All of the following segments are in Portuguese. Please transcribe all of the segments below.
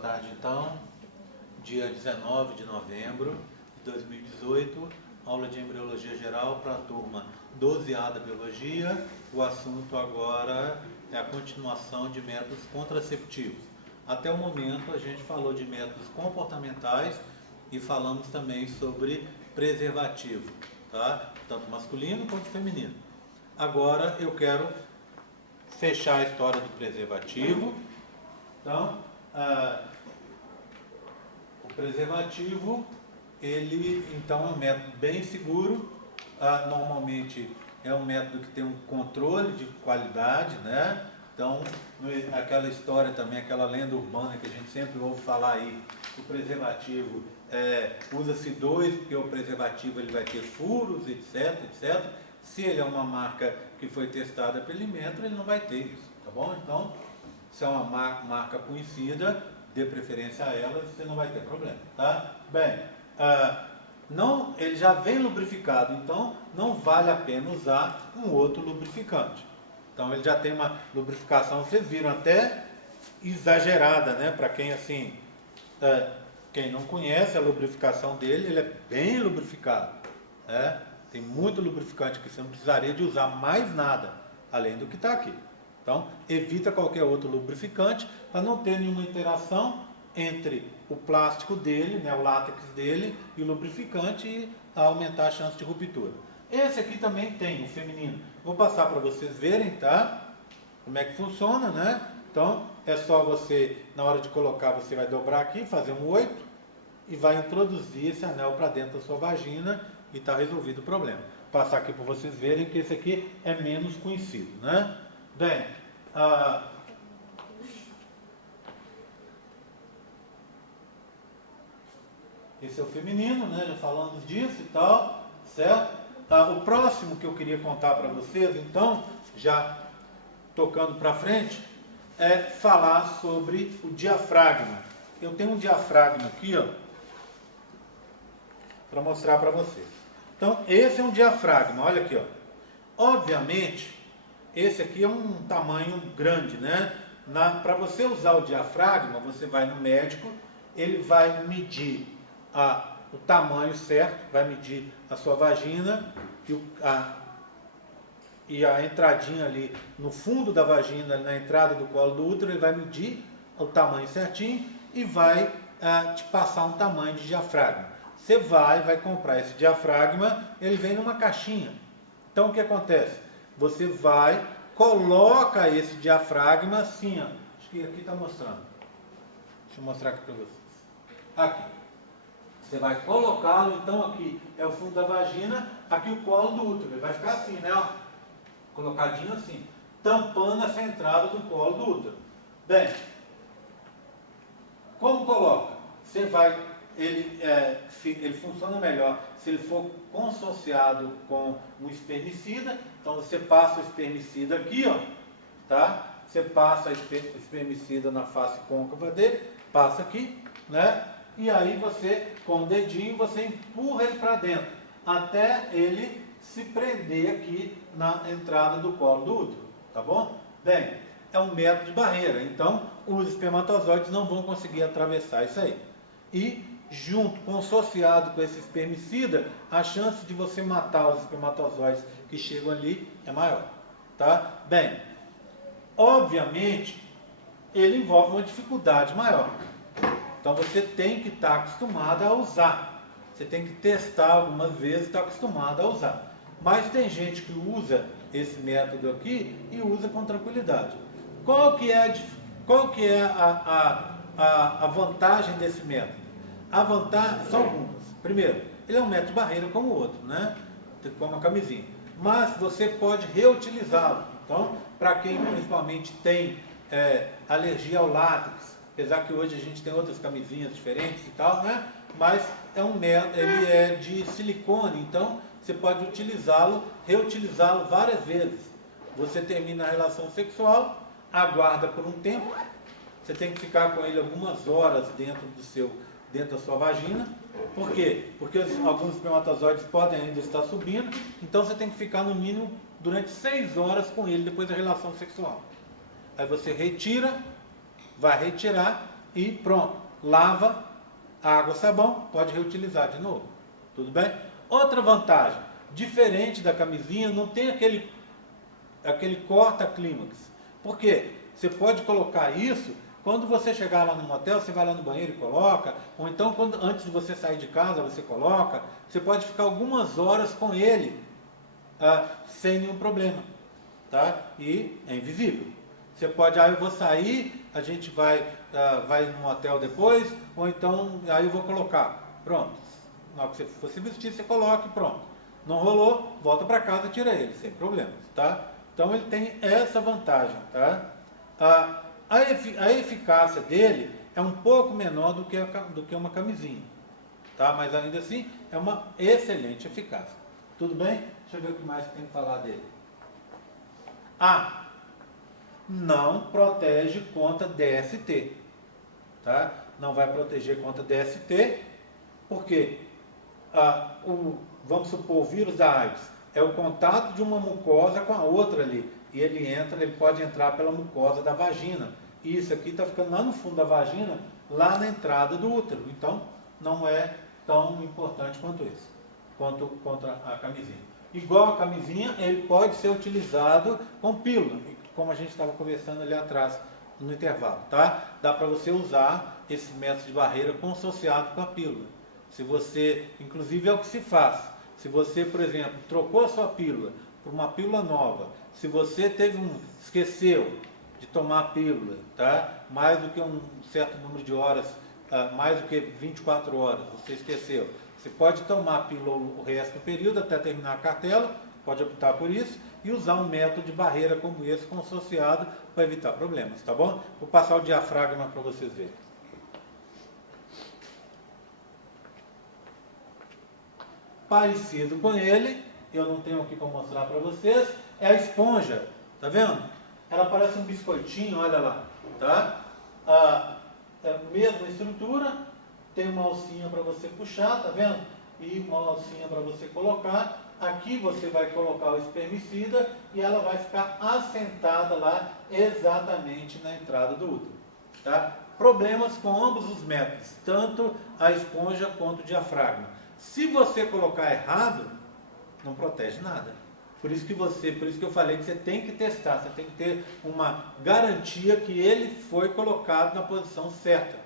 tarde então, dia 19 de novembro de 2018, aula de Embriologia Geral para a turma 12A da Biologia. O assunto agora é a continuação de métodos contraceptivos. Até o momento a gente falou de métodos comportamentais e falamos também sobre preservativo, tá? Tanto masculino quanto feminino. Agora eu quero fechar a história do preservativo. Então, o preservativo, ele então é um método bem seguro. Normalmente é um método que tem um controle de qualidade, né? Então, aquela história também, aquela lenda urbana que a gente sempre ouve falar aí, o preservativo usa-se dois, porque o preservativo ele vai ter furos, etc, etc. Se ele é uma marca que foi testada pelo Inmetro, ele não vai ter isso, tá bom? Então, se é uma marca conhecida, dê preferência a ela, você não vai ter problema, tá? Bem, não, ele já vem lubrificado, então não vale a pena usar um outro lubrificante. Então ele já tem uma lubrificação, vocês viram, até exagerada, né? Para quem assim, quem não conhece a lubrificação dele, ele é bem lubrificado, né? Tem muito lubrificante que você não precisaria de usar mais nada, além do que está aqui. Então, evita qualquer outro lubrificante para não ter nenhuma interação entre o plástico dele, né, o látex dele, e o lubrificante e aumentar a chance de ruptura. Esse aqui também tem, o feminino. Vou passar para vocês verem, tá? Como é que funciona, né? Então, é só você, na hora de colocar, você vai dobrar aqui, fazer um 8 e vai introduzir esse anel para dentro da sua vagina e está resolvido o problema. Vou passar aqui para vocês verem que esse aqui é menos conhecido, né? Bem, esse é o feminino, né? Já falamos disso e tal, certo? O próximo que eu queria contar para vocês, então, já tocando para frente, é falar sobre o diafragma. Eu tenho um diafragma aqui, ó, para mostrar para vocês. Então, esse é um diafragma, olha aqui, ó. Obviamente, esse aqui é um tamanho grande, né? Para você usar o diafragma, você vai no médico, ele vai medir o tamanho certo, vai medir a sua vagina e a entradinha ali no fundo da vagina, na entrada do colo do útero, ele vai medir o tamanho certinho e vai te passar um tamanho de diafragma. Você vai comprar esse diafragma, ele vem numa caixinha. Então o que acontece? Você vai, coloca esse diafragma assim, ó. Acho que aqui está mostrando. Deixa eu mostrar aqui para vocês. Aqui. Você vai colocá-lo, então aqui é o fundo da vagina, aqui o colo do útero. Ele vai ficar assim, né? Ó, colocadinho assim, tampando essa entrada do colo do útero. Bem, como coloca? Você vai, ele funciona melhor se ele for consociado com um espermicida. Então você passa o espermicida aqui, ó, tá? Você passa o espermicida na face côncava dele, passa aqui, né? E aí você, com o dedinho, você empurra ele para dentro, até ele se prender aqui na entrada do colo do útero, tá bom? Bem, é um método de barreira, então os espermatozoides não vão conseguir atravessar isso aí. E junto, consociado com esse espermicida, a chance de você matar os espermatozoides que chegam ali é maior, tá? Bem, obviamente, ele envolve uma dificuldade maior. Então você tem que estar acostumado a usar. Você tem que testar algumas vezes e estar acostumado a usar. Mas tem gente que usa esse método aqui e usa com tranquilidade. Qual que é a vantagem desse método? A vantagem são algumas. Primeiro, ele é um método de barreira como o outro, né? Como a camisinha. Mas você pode reutilizá-lo. Então, para quem principalmente tem alergia ao látex, apesar que hoje a gente tem outras camisinhas diferentes e tal, né? Mas ele é de silicone, então você pode utilizá-lo, reutilizá-lo várias vezes. Você termina a relação sexual, aguarda por um tempo, você tem que ficar com ele algumas horas dentro da sua vagina. Por quê? Porque alguns espermatozoides podem ainda estar subindo, então você tem que ficar no mínimo durante 6 horas com ele depois da relação sexual. Aí você retira, vai retirar, e pronto. Lava, água, sabão, pode reutilizar de novo. Tudo bem? Outra vantagem, diferente da camisinha, não tem aquele corta-clímax. Por quê? Você pode colocar isso, quando você chegar lá no motel, você vai lá no banheiro e coloca, ou então antes de você sair de casa, você coloca, você pode ficar algumas horas com ele, sem nenhum problema, tá? E é invisível. Você pode, eu vou sair, a gente vai no motel depois, ou então, aí eu vou colocar. Pronto. Na hora que você for se vestir, você coloca e pronto. Não rolou, volta para casa e tira ele, sem problemas, tá? Então ele tem essa vantagem, tá? A eficácia dele é um pouco menor do que uma camisinha, tá? Mas ainda assim é uma excelente eficácia. Tudo bem? Deixa eu ver o que mais tem que falar dele. Não protege contra DST, tá? Não vai proteger contra DST, porque vamos supor, o vírus da AIDS é o contato de uma mucosa com a outra ali, e ele pode entrar pela mucosa da vagina, e isso aqui está ficando lá no fundo da vagina, lá na entrada do útero, então não é tão importante quanto isso, contra a camisinha. Igual a camisinha, ele pode ser utilizado com pílula, como a gente estava conversando ali atrás no intervalo, tá? Dá para você usar esse método de barreira consociado com a pílula. Se você, inclusive é o que se faz, se você, por exemplo, trocou a sua pílula por uma pílula nova, se você esqueceu de tomar a pílula, tá? Mais do que um certo número de horas, mais do que 24 horas, você esqueceu, você pode tomar a pílula o resto do período até terminar a cartela, pode optar por isso, e usar um método de barreira como esse consociado para evitar problemas, tá bom? Vou passar o diafragma para vocês verem. Parecido com ele, eu não tenho aqui para mostrar para vocês, é a esponja, tá vendo? Ela parece um biscoitinho, olha lá, tá? É a mesma estrutura, tem uma alcinha para você puxar, tá vendo? E uma alcinha para você colocar. Aqui você vai colocar o espermicida e ela vai ficar assentada lá exatamente na entrada do útero, tá? Problemas com ambos os métodos, tanto a esponja quanto o diafragma. Se você colocar errado, não protege nada. Por isso que eu falei que você tem que testar, você tem que ter uma garantia que ele foi colocado na posição certa.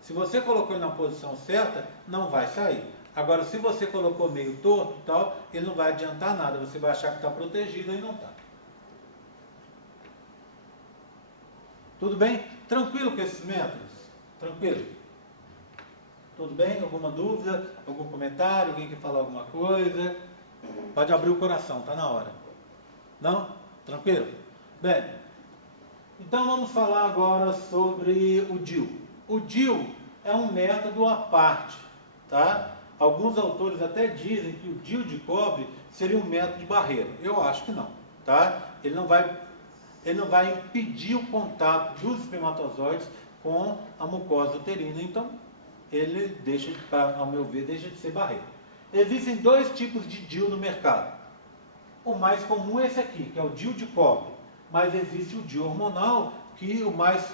Se você colocou ele na posição certa, não vai sair. Agora, se você colocou meio torto e tal, ele não vai adiantar nada, você vai achar que está protegido e não está. Tudo bem? Tranquilo com esses métodos? Tranquilo? Tudo bem? Alguma dúvida? Algum comentário? Alguém quer falar alguma coisa? Pode abrir o coração, está na hora. Não? Tranquilo? Bem, então vamos falar agora sobre o DIU. O DIU é um método à parte, tá? Alguns autores até dizem que o DIU de cobre seria um método de barreira. Eu acho que não, tá? Ele não vai impedir o contato dos espermatozoides com a mucosa uterina, então ele ao meu ver, deixa de ser barreira. Existem dois tipos de DIU no mercado. O mais comum é esse aqui, que é o DIU de cobre, mas existe o DIU hormonal, que o mais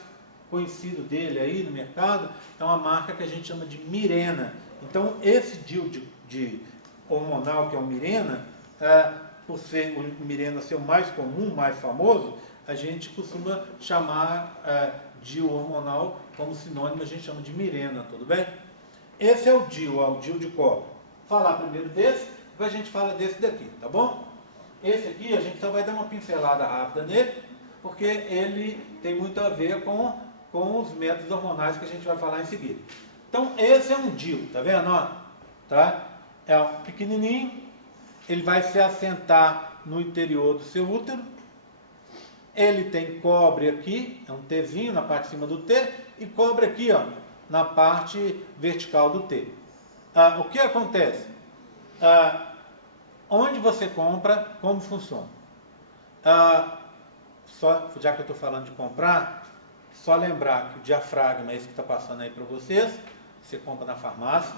conhecido dele aí no mercado é uma marca que a gente chama de Mirena. Então, esse DIU de hormonal, que é o Mirena, por ser o Mirena ser o mais comum, mais famoso, a gente costuma chamar DIU hormonal como sinônimo, a gente chama de Mirena, tudo bem? Esse é o DIU de cobre. Vou falar primeiro desse, depois a gente fala desse daqui, tá bom? Esse aqui a gente só vai dar uma pincelada rápida nele, porque ele tem muito a ver com os métodos hormonais que a gente vai falar em seguida. Então, esse é um DIU, tá vendo? Ó, tá? É um pequenininho, ele vai se assentar no interior do seu útero. Ele tem cobre aqui, é um Tzinho na parte de cima do T, e cobre aqui, ó, na parte vertical do T. O que acontece? Onde você compra, como funciona? Já que eu estou falando de comprar, só lembrar que o diafragma é esse que está passando aí para vocês. Você compra na farmácia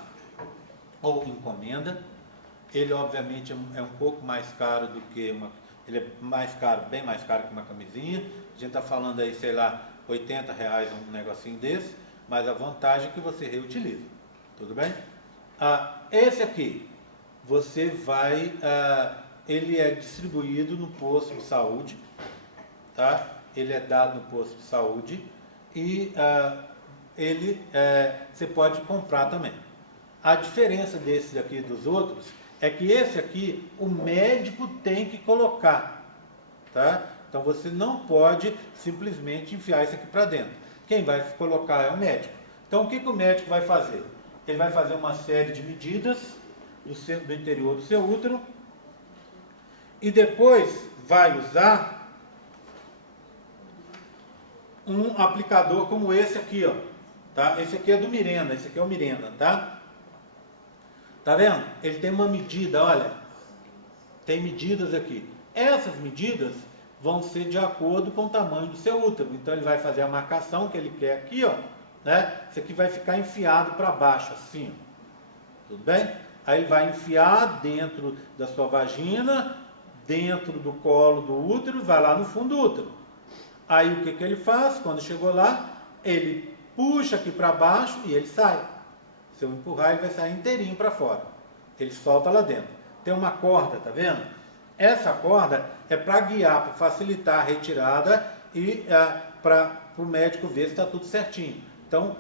ou encomenda. Ele, obviamente, é um pouco mais caro do que ele é mais caro, bem mais caro que uma camisinha. A gente está falando aí, sei lá, R$80 um negocinho desse. mas a vantagem é que você reutiliza. Tudo bem? Esse aqui, você vai, ele é distribuído no posto de saúde, tá? Ele é dado no posto de saúde e você pode comprar também. A diferença desses aqui dos outros é que esse aqui o médico tem que colocar, tá? Então você não pode simplesmente enfiar isso aqui para dentro. Quem vai colocar é o médico. Então o que o médico vai fazer? Ele vai fazer uma série de medidas do interior do seu útero e depois vai usar um aplicador como esse aqui, ó, tá? Esse aqui é do Mirena, esse aqui é o Mirena, tá? Tá vendo? Ele tem uma medida, olha, tem medidas aqui. Essas medidas vão ser de acordo com o tamanho do seu útero. Então ele vai fazer a marcação que ele quer aqui, ó, né? Isso aqui vai ficar enfiado para baixo, assim, ó. Tudo bem? Aí ele vai enfiar dentro da sua vagina, dentro do colo do útero, vai lá no fundo do útero. Aí o que ele faz? Quando chegou lá, ele puxa aqui para baixo e ele sai. Se eu empurrar, ele vai sair inteirinho para fora. Ele solta lá dentro. Tem uma corda, tá vendo? Essa corda é para guiar, para facilitar a retirada e para o médico ver se está tudo certinho. Então,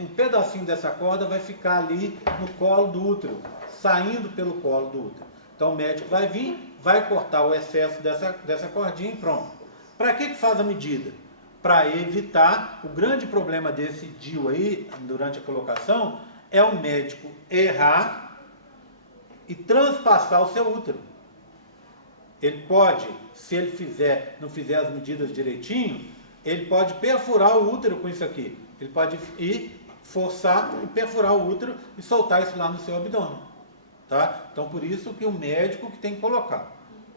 um pedacinho dessa corda vai ficar ali no colo do útero, saindo pelo colo do útero. Então, o médico vai vir, vai cortar o excesso dessa cordinha e pronto. Para que faz a medida? Para evitar, o grande problema desse DIU aí, durante a colocação, é o médico errar e transpassar o seu útero. Ele pode, se ele não fizer as medidas direitinho, ele pode perfurar o útero com isso aqui. Ele pode ir, forçar e perfurar o útero e soltar isso lá no seu abdômen. Tá? Então, por isso que o médico que tem que colocar.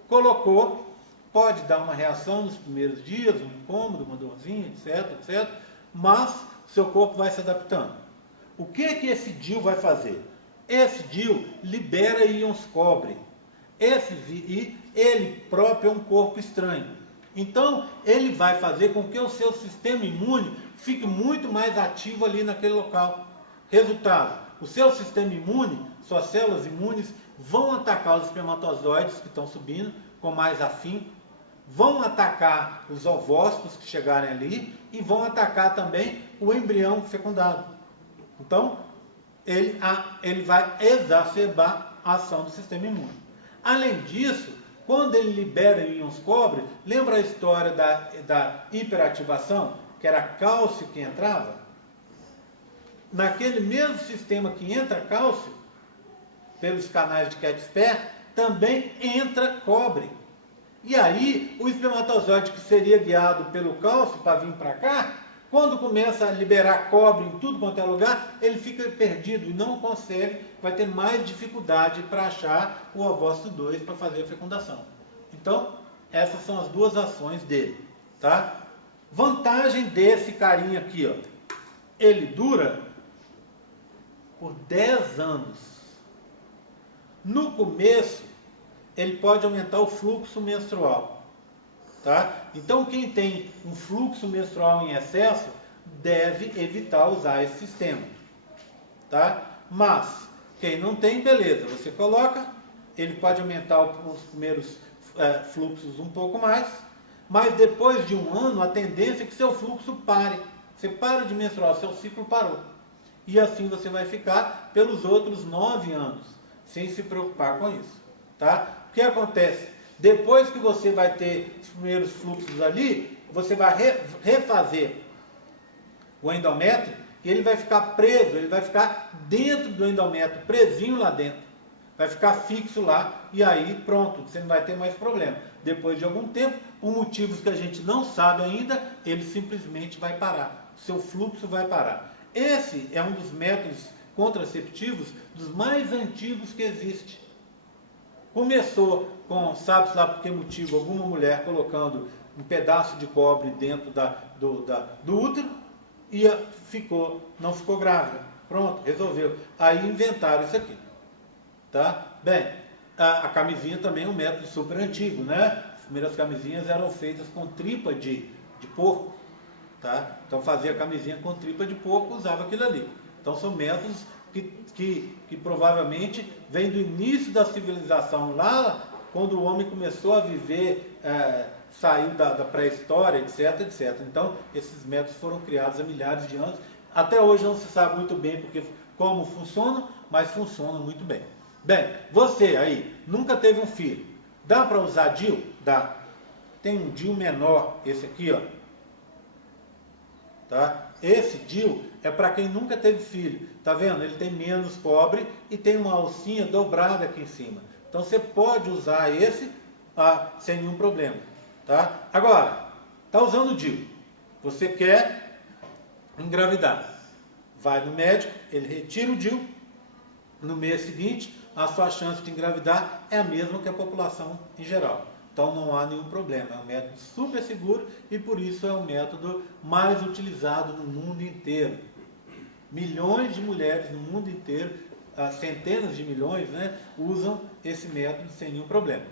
Colocou, pode dar uma reação nos primeiros dias, um incômodo, uma dorzinha, etc, mas seu corpo vai se adaptando. O que esse DIU vai fazer? Esse DIU libera íons cobre. E ele próprio é um corpo estranho. Então, ele vai fazer com que o seu sistema imune fique muito mais ativo ali naquele local. Resultado, o seu sistema imune, suas células imunes, vão atacar os espermatozoides que estão subindo com mais afinco, vão atacar os ovócitos que chegarem ali e vão atacar também o embrião fecundado. Então, ele vai exacerbar a ação do sistema imune. Além disso, quando ele libera íons cobre, lembra a história da hiperativação, que era cálcio que entrava? Naquele mesmo sistema que entra cálcio, pelos canais de Kettler, também entra cobre. E aí, o espermatozoide que seria guiado pelo cálcio para vir para cá, quando começa a liberar cobre em tudo quanto é lugar, ele fica perdido e não consegue, vai ter mais dificuldade para achar o ovócito 2 para fazer a fecundação. Então, essas são as duas ações dele, tá? Vantagem desse carinha aqui, ó, ele dura por 10 anos. No começo, ele pode aumentar o fluxo menstrual, tá? Então, quem tem um fluxo menstrual em excesso deve evitar usar esse sistema, tá? Mas quem não tem, beleza, você coloca, ele pode aumentar os primeiros fluxos um pouco mais, mas depois de um ano a tendência é que seu fluxo pare. Você para de menstruar, seu ciclo parou. E assim você vai ficar pelos outros 9 anos, sem se preocupar com isso, tá? O que acontece? Depois que você vai ter os primeiros fluxos ali, você vai refazer o endométrio e ele vai ficar preso, ele vai ficar dentro do endométrio, presinho lá dentro. Vai ficar fixo lá e aí pronto, você não vai ter mais problema. Depois de algum tempo, por motivos que a gente não sabe ainda, ele simplesmente vai parar. Seu fluxo vai parar. Esse é um dos métodos contraceptivos dos mais antigos que existe. Começou com, sabe-se lá por que motivo, alguma mulher colocando um pedaço de cobre dentro do útero e não ficou grávida. Pronto, resolveu. Aí inventaram isso aqui. Tá? Bem, a camisinha também é um método super antigo, né? As primeiras camisinhas eram feitas com tripa de porco. tá? Então fazia camisinha com tripa de porco, usava aquilo ali. Então são métodos que provavelmente vêm do início da civilização, lá quando o homem começou a viver, saiu da pré-história, etc, etc. Então esses métodos foram criados há milhares de anos. Até hoje não se sabe muito bem como funcionam, mas funcionam muito bem. Bem, você aí nunca teve um filho, dá para usar DIU? Dá. Tem um DIU menor, esse aqui, ó. Tá? Esse DIU é para quem nunca teve filho. Tá vendo? Ele tem menos cobre e tem uma alcinha dobrada aqui em cima. Então você pode usar esse sem nenhum problema. Tá? Agora, tá usando o DIU. Você quer engravidar. Vai no médico, ele retira o DIU. No mês seguinte, a sua chance de engravidar é a mesma que a população em geral. Então não há nenhum problema, é um método super seguro e por isso é o método mais utilizado no mundo inteiro. Milhões de mulheres no mundo inteiro, centenas de milhões, né, usam esse método sem nenhum problema.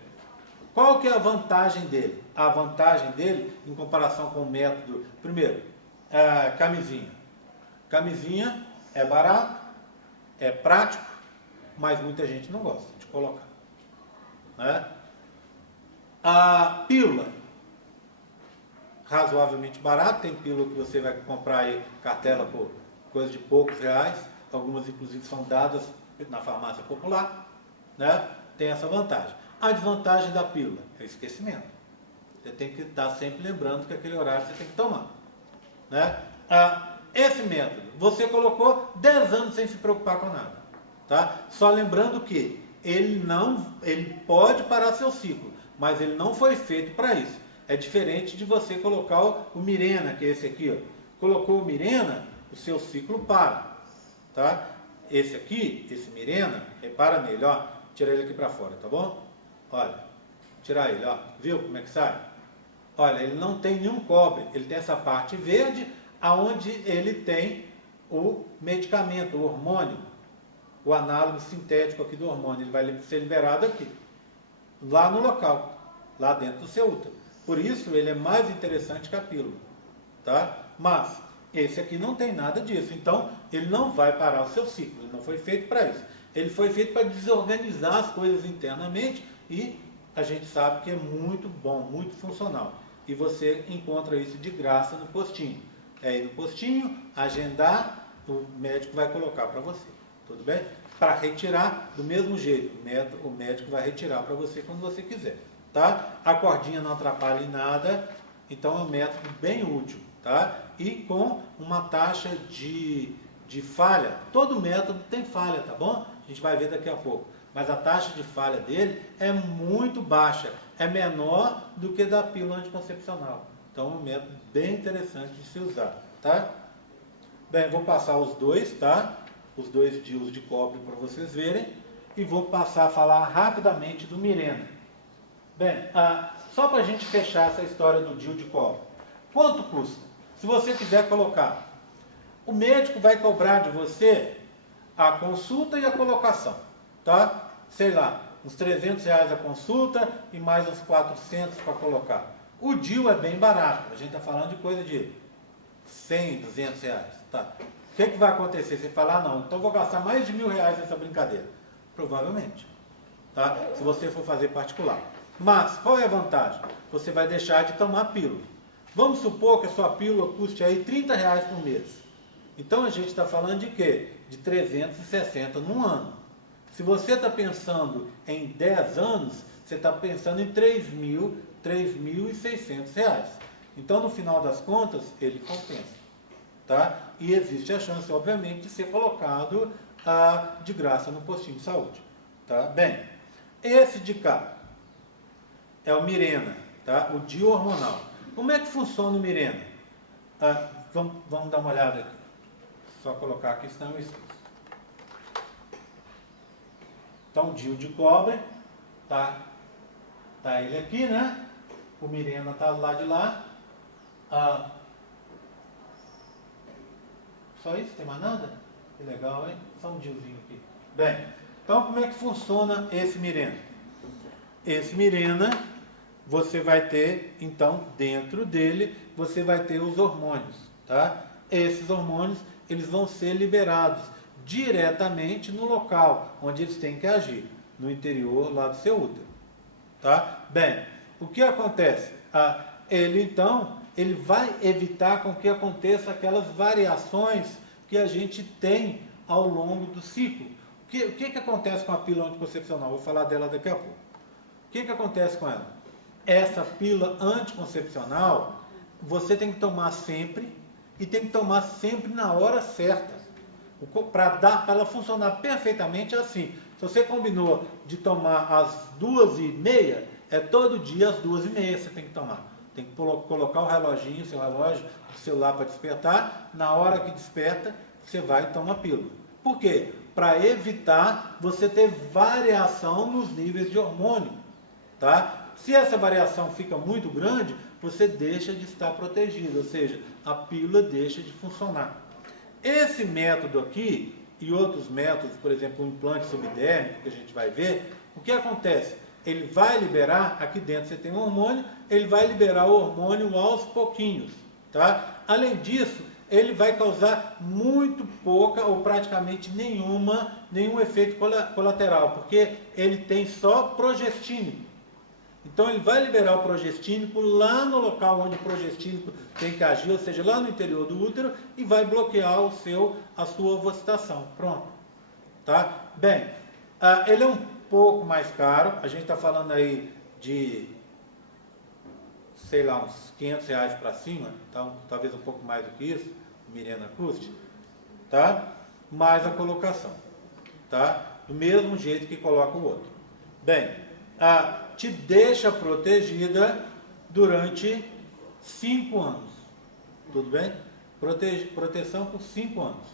Qual que é a vantagem dele? A vantagem dele, em comparação com o método, primeiro, camisinha. Camisinha é barato, é prático, mas muita gente não gosta de colocar, né? A pílula, razoavelmente barata, tem pílula que você vai comprar aí, cartela por coisa de poucos reais, algumas inclusive são dadas na farmácia popular, né? Tem essa vantagem. A desvantagem da pílula é o esquecimento. Você tem que estar sempre lembrando que aquele horário você tem que tomar, né? Esse método, você colocou 10 anos sem se preocupar com nada, tá? Só lembrando que ele pode parar seu ciclo, mas ele não foi feito para isso. É diferente de você colocar o Mirena, que é esse aqui, ó. Colocou o Mirena, o seu ciclo para, tá? Esse aqui, esse Mirena, repara nele, ó. Tira ele aqui para fora, tá bom? Olha, tirar ele, ó. Viu como é que sai? Olha, ele não tem nenhum cobre, ele tem essa parte verde, aonde ele tem o medicamento, o hormônio, o análogo sintético aqui do hormônio. Ele vai ser liberado aqui, lá no local, lá dentro do seu útero. Por isso ele é mais interessante que a pílula, tá? Mas esse aqui não tem nada disso, então ele não vai parar o seu ciclo, ele não foi feito para isso. Ele foi feito para desorganizar as coisas internamente e a gente sabe que é muito bom, muito funcional. E você encontra isso de graça no postinho. É ir no postinho, agendar, o médico vai colocar para você, tudo bem? Para retirar, do mesmo jeito, o médico vai retirar para você quando você quiser, tá? A cordinha não atrapalha em nada, então é um método bem útil, tá? E com uma taxa de falha, todo método tem falha, tá bom? A gente vai ver daqui a pouco. Mas a taxa de falha dele é muito baixa, é menor do que da pílula anticoncepcional. Então é um método bem interessante de se usar, tá? Bem, vou passar os dois, tá? Os dois DIUs de cobre para vocês verem. E vou passar a falar rapidamente do Mirena. Bem, só para a gente fechar essa história do DIU de cobre. Quanto custa? Se você quiser colocar, o médico vai cobrar de você a consulta e a colocação, tá? Sei lá, uns R$300 a consulta e mais uns 400 para colocar. O DIU é bem barato, a gente está falando de coisa de 100, R$200, tá? O que vai acontecer? Você falar, não, então vou gastar mais de R$1.000 nessa brincadeira. Provavelmente, tá? Se você for fazer particular. Mas, qual é a vantagem? Você vai deixar de tomar pílula. Vamos supor que a sua pílula custe aí R$30 por mês. Então a gente está falando de quê? De 360 num ano. Se você está pensando em 10 anos, você está pensando em R$3.600. Então, no final das contas, ele compensa, tá? E existe a chance, obviamente, de ser colocado de graça no postinho de saúde, tá? Bem, esse de cá é o Mirena, tá? O DIU hormonal. Como é que funciona o Mirena? Vamos dar uma olhada aqui. Só colocar aqui, senão eu esqueço. Então, o DIU de cobre, tá ele aqui, né? O Mirena tá do lado de lá. Só isso? Tem mais nada? Que legal, hein? Só um DIUzinho aqui. Bem, então como é que funciona esse Mirena? Esse Mirena, você vai ter, então, dentro dele, você vai ter os hormônios, tá? Esses hormônios, eles vão ser liberados diretamente no local onde eles têm que agir, no interior lá do seu útero, tá? Bem, o que acontece? Ele, então, ele vai evitar com que aconteça aquelas variações que a gente tem ao longo do ciclo. O que acontece com a pílula anticoncepcional? Vou falar dela daqui a pouco. O que acontece com ela? Essa pílula anticoncepcional, você tem que tomar sempre, e tem que tomar sempre na hora certa, para ela funcionar perfeitamente assim. Se você combinou de tomar às 2h30, é todo dia às 2h30 você tem que tomar. Tem que colocar o reloginho, seu relógio, o celular para despertar. Na hora que desperta, você vai e toma a pílula. Por quê? Para evitar você ter variação nos níveis de hormônio, tá? Se essa variação fica muito grande, você deixa de estar protegido, ou seja, a pílula deixa de funcionar. Esse método aqui e outros métodos, por exemplo, o implante subdérmico, que a gente vai ver, o que acontece? Ele vai liberar, aqui dentro você tem um hormônio, ele vai liberar o hormônio aos pouquinhos, tá? Além disso, ele vai causar muito pouca ou praticamente nenhum efeito colateral, porque ele tem só progestínico. Então ele vai liberar o progestínico lá no local onde o progestínico tem que agir, ou seja, lá no interior do útero, e vai bloquear a sua ovulação. Pronto. Tá? Bem, ele é um pouco mais caro, a gente está falando aí de, sei lá, uns R$500 para cima, então, talvez um pouco mais do que isso, Mirena custe, tá? Mais a colocação, tá? Do mesmo jeito que coloca o outro. Bem, te deixa protegida durante 5 anos, tudo bem? Proteção por 5 anos.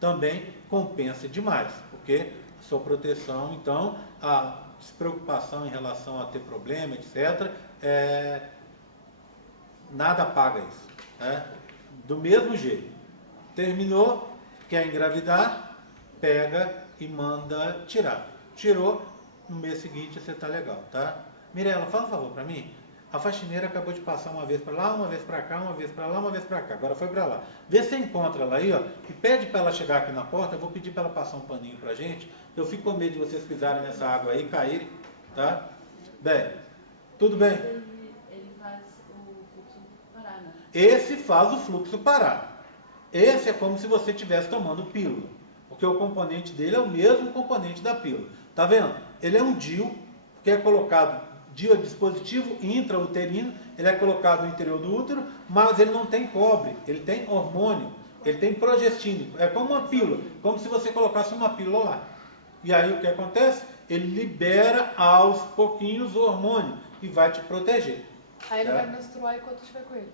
Também compensa demais, porque a sua proteção, então, a despreocupação em relação a ter problema, etc., nada paga isso, né? Do mesmo jeito. Terminou, quer engravidar, pega e manda tirar. Tirou, no mês seguinte você está legal, tá? Mirela, fala um favor para mim. A faxineira acabou de passar uma vez para lá, uma vez para cá, uma vez para lá, uma vez para cá. Agora foi para lá. Vê se você encontra ela aí, ó, e pede para ela chegar aqui na porta. Eu vou pedir para ela passar um paninho para a gente. Eu fico com medo de vocês pisarem nessa água aí e caírem, tá? Bem, tudo bem? Ele faz o fluxo parar, né? Esse faz o fluxo parar. Esse é como se você estivesse tomando pílula, porque o componente dele é o mesmo componente da pílula. Tá vendo? Ele é um DIU, que é colocado, DIU é dispositivo intrauterino, ele é colocado no interior do útero, mas ele não tem cobre, ele tem hormônio, ele tem progestínico. É como uma pílula, como se você colocasse uma pílula lá. E aí o que acontece? Ele libera aos pouquinhos o hormônio e vai te proteger. Aí ele vai menstruar enquanto estiver com ele.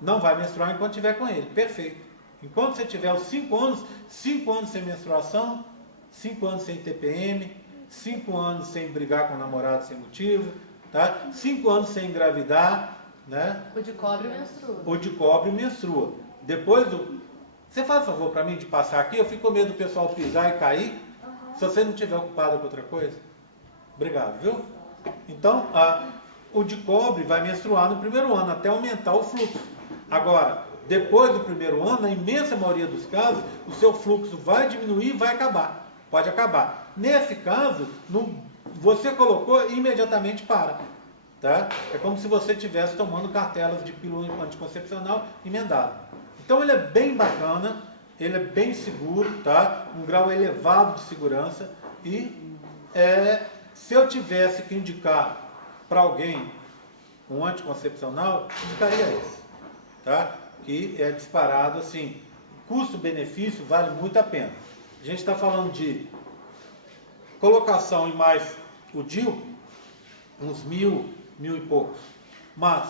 Não vai menstruar enquanto estiver com ele, perfeito. Enquanto você tiver os 5 anos, 5 anos sem menstruação, 5 anos sem TPM, 5 anos sem brigar com o namorado sem motivo, tá? 5 anos sem engravidar, né? O de cobre menstrua. O de cobre menstrua. Depois do... Você faz favor para mim de passar aqui? Eu fico com medo do pessoal pisar e cair. Se você não estiver ocupado com outra coisa. Obrigado, viu? Então, o de cobre vai menstruar no primeiro ano, até aumentar o fluxo. Agora, depois do primeiro ano, na imensa maioria dos casos, o seu fluxo vai diminuir e vai acabar. Pode acabar. Nesse caso, você colocou e imediatamente para. Tá? É como se você estivesse tomando cartelas de pílula anticoncepcional emendado. Então ele é bem bacana, ele é bem seguro, tá? Um grau elevado de segurança. E se eu tivesse que indicar para alguém um anticoncepcional, indicaria esse. Tá? Que é disparado assim, custo-benefício vale muito a pena. A gente está falando de colocação e mais o DIU, uns 1.000 e poucos, mas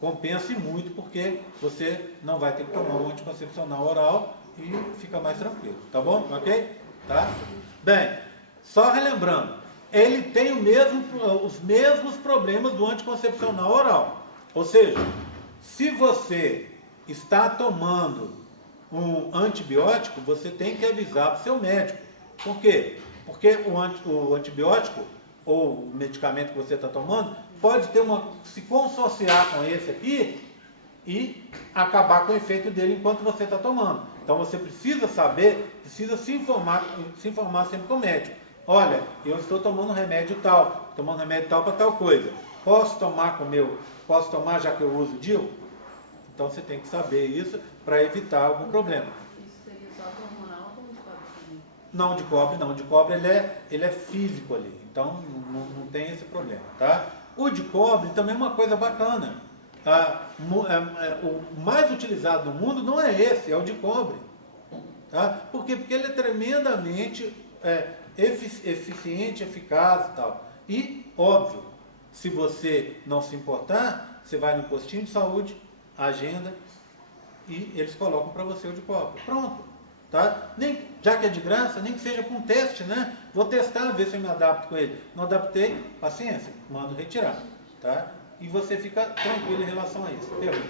compensa muito porque você não vai ter que tomar um anticoncepcional oral e fica mais tranquilo, tá bom? Ok? Tá? Bem, só relembrando, ele tem os mesmos problemas do anticoncepcional oral, ou seja, se você está tomando um antibiótico, você tem que avisar para o seu médico. Por quê? Porque o antibiótico ou o medicamento que você está tomando pode ter se consociar com esse aqui e acabar com o efeito dele enquanto você está tomando. Então você precisa saber, precisa se informar sempre com o médico. Olha, eu estou tomando remédio tal para tal coisa. Posso tomar posso tomar já que eu uso DIU? Então você tem que saber isso para evitar algum problema. Isso seria só do hormonal ou de cobre também? Não, de cobre não. De cobre ele é físico ali. Então não tem esse problema, tá? O de cobre também é uma coisa bacana. O mais utilizado no mundo não é esse, é o de cobre. Tá? Por quê? Porque ele é tremendamente eficiente, eficaz e tal. E, óbvio, se você não se importar, você vai no postinho de saúde, agenda, e eles colocam para você o de cobre. Pronto. Tá? Já que é de graça, nem que seja com um teste, né? Vou testar, ver se eu me adapto com ele. Não adaptei, paciência, mando retirar. Tá? E você fica tranquilo em relação a isso. Pergunta.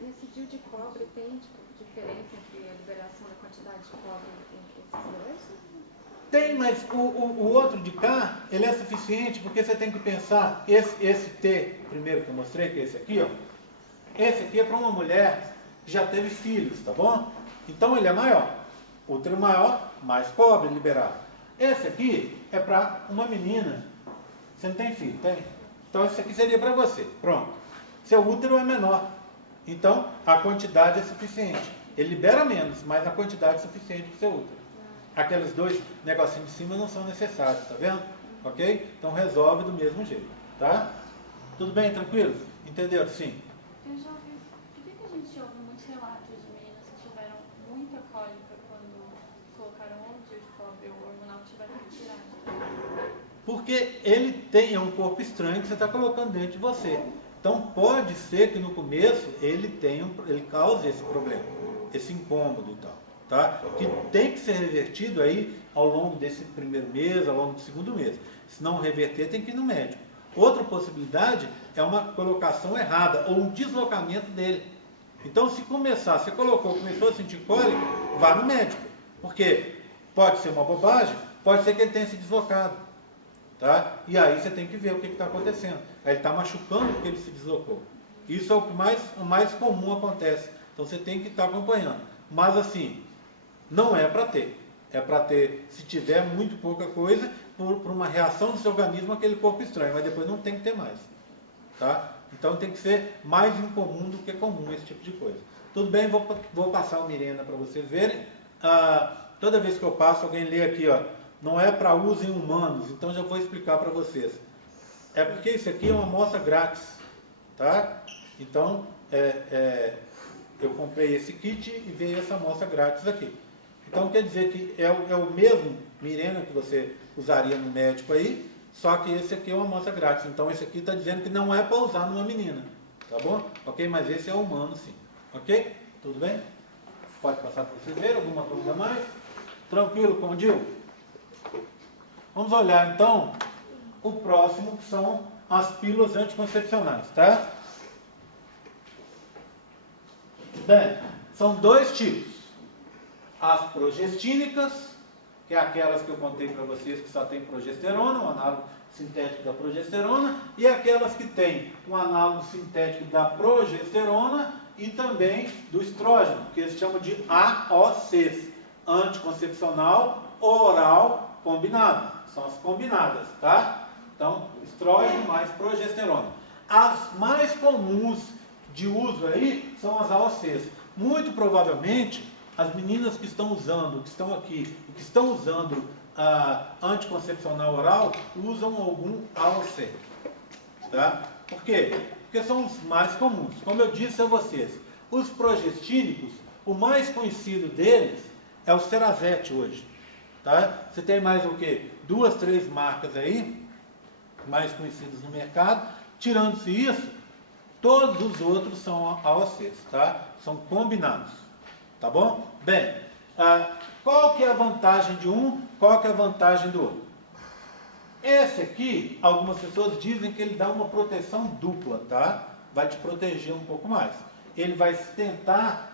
Nesse DIU de cobre, tem diferença entre a liberação da quantidade de cobre entre esses dois? Tem, mas o outro de cá, ele é suficiente, porque você tem que pensar, esse T, primeiro que eu mostrei, que é esse aqui, ó. Esse aqui é para uma mulher que já teve filhos, tá bom? Então ele é maior. Útero maior, mais cobre liberado. Esse aqui é para uma menina. Você não tem filho, tem? Então esse aqui seria para você. Pronto. Seu útero é menor. Então a quantidade é suficiente. Ele libera menos, mas a quantidade é suficiente para o seu útero. Aqueles dois negocinhos de cima não são necessários, tá vendo? Ok? Então resolve do mesmo jeito, tá? Tudo bem, tranquilo? Entenderam? Sim. Eu já ouvi. Por que a gente ouve muitos relatos de meninas que tiveram muita cólica quando colocaram o DIU de cobre ou o hormonal que tiveram que tirar? Porque ele tem um corpo estranho que você está colocando dentro de você. Então pode ser que no começo ele cause esse problema, esse incômodo e tal, tá? Que tem que ser revertido aí ao longo desse primeiro mês, ao longo do segundo mês. Se não reverter, tem que ir no médico. Outra possibilidade é uma colocação errada ou um deslocamento dele. Então se você começou a sentir cólica, vá no médico. Porque pode ser uma bobagem, pode ser que ele tenha se deslocado. Tá? E aí você tem que ver o que está acontecendo. Aí ele está machucando porque ele se deslocou. Isso é o mais comum acontece. Então você tem que estar acompanhando. Mas assim, não é para ter. É para ter, se tiver muito pouca coisa, por uma reação do seu organismo aquele corpo estranho. Mas depois não tem que ter mais. Tá? Então tem que ser mais incomum do que comum esse tipo de coisa. Tudo bem, vou passar o Mirena para vocês verem. Toda vez que eu passo, alguém lê aqui, ó. Não é para uso em humanos, então já vou explicar para vocês. É porque isso aqui é uma amostra grátis, tá? Então, eu comprei esse kit e veio essa amostra grátis aqui. Então, quer dizer que é o mesmo Mirena que você usaria no médico aí, só que esse aqui é uma amostra grátis. Então, esse aqui está dizendo que não é para usar numa menina, tá bom? Ok? Mas esse é humano, sim. Ok? Tudo bem? Pode passar para vocês verem alguma dúvida mais? Tranquilo, como digo? Vamos olhar então o próximo, que são as pílulas anticoncepcionais, tá? Bem, são dois tipos. As progestínicas, que é aquelas que eu contei para vocês que só tem progesterona, um análogo sintético da progesterona, e aquelas que têm um análogo sintético da progesterona e também do estrógeno, que eles chamam de AOCs, anticoncepcional oral combinado. São as combinadas, tá? Então, estrógeno mais progesterona. As mais comuns de uso aí são as AOCs. Muito provavelmente, as meninas que estão usando, que estão aqui, que estão usando anticoncepcional oral, usam algum AOC. Tá? Por quê? Porque são os mais comuns. Como eu disse a vocês, os progestínicos, o mais conhecido deles é o Cerazete hoje. Tá? Você tem mais o quê? 2, 3 marcas aí, mais conhecidas no mercado. Tirando-se isso, todos os outros são AOCs, tá? São combinados, tá bom? Bem, qual que é a vantagem de um, qual que é a vantagem do outro? Esse aqui, algumas pessoas dizem que ele dá uma proteção dupla, tá? Vai te proteger um pouco mais. Ele vai tentar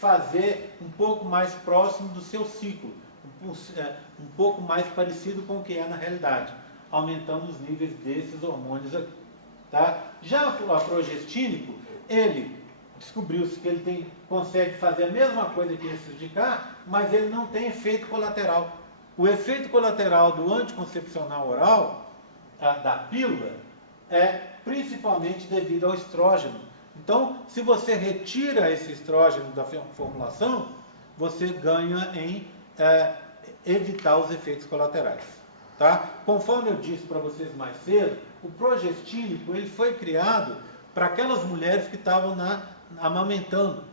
fazer um pouco mais próximo do seu ciclo, um pouco mais parecido com o que é na realidade, aumentando os níveis desses hormônios aqui, Tá? Já o progestínico, ele descobriu-se que ele consegue fazer a mesma coisa que esse de cá, mas ele não tem efeito colateral. O efeito colateral do anticoncepcional oral, da pílula, é principalmente devido ao estrógeno. Então, se você retira esse estrógeno da formulação, você ganha em evitar os efeitos colaterais. Tá? Conforme eu disse para vocês mais cedo, o progestínico ele foi criado para aquelas mulheres que estavam amamentando.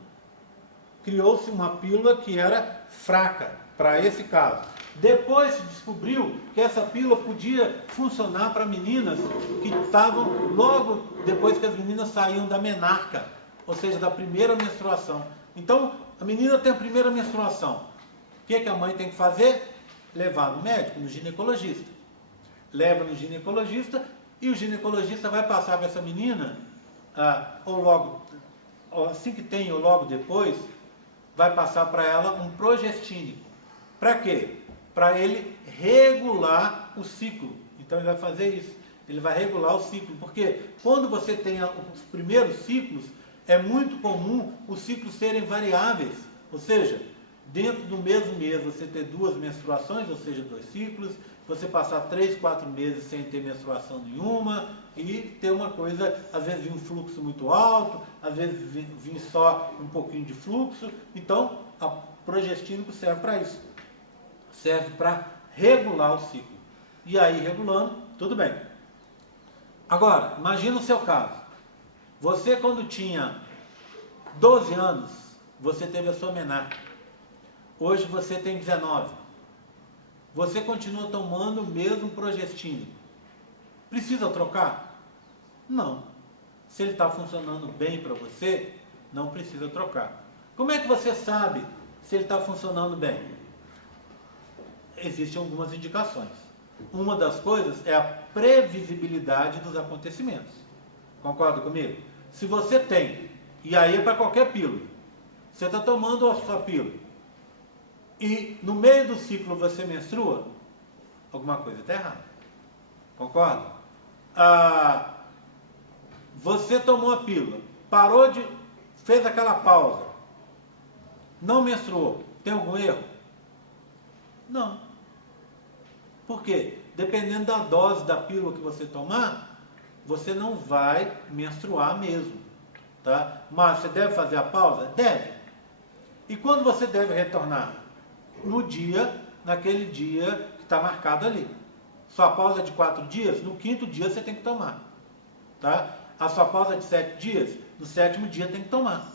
Criou-se uma pílula que era fraca para esse caso. Depois se descobriu que essa pílula podia funcionar para meninas que estavam logo depois que as meninas saíam da menarca, ou seja, da primeira menstruação. Então, a menina tem a primeira menstruação. O que a mãe tem que fazer? Levar no médico, no ginecologista. Leva no ginecologista e o ginecologista vai passar para essa menina, assim que tem ou logo depois, vai passar para ela um progestínico. Para quê? Para ele regular o ciclo. Então ele vai fazer isso. Ele vai regular o ciclo. Porque quando você tem os primeiros ciclos, é muito comum os ciclos serem variáveis. Ou seja, dentro do mesmo mês você ter 2 menstruações, ou seja, 2 ciclos, você passar 3, 4 meses sem ter menstruação nenhuma e ter uma coisa, às vezes vir um fluxo muito alto, às vezes vir só um pouquinho de fluxo. Então, o progestínico serve para isso. Serve para regular o ciclo. E aí, regulando, tudo bem. Agora, imagina o seu caso. Você, quando tinha 12 anos, você teve a sua menarca. Hoje você tem 19. Você continua tomando o mesmo progestínico. Precisa trocar? Não. Se ele está funcionando bem para você, não precisa trocar. Como é que você sabe se ele está funcionando bem? Existem algumas indicações. Uma das coisas é a previsibilidade dos acontecimentos. Concorda comigo? Se você tem, e aí é para qualquer pílula, você está tomando a sua pílula, e no meio do ciclo você menstrua, alguma coisa está errada. Concorda? Você tomou a pílula, fez aquela pausa, não menstruou, tem algum erro? Não. Por quê? Dependendo da dose da pílula que você tomar, você não vai menstruar mesmo. Tá? Mas você deve fazer a pausa? Deve. E quando você deve retornar? Naquele dia que está marcado ali. Sua pausa é de 4 dias, no 5º dia você tem que tomar. Tá? A sua pausa é de 7 dias, no 7º dia tem que tomar.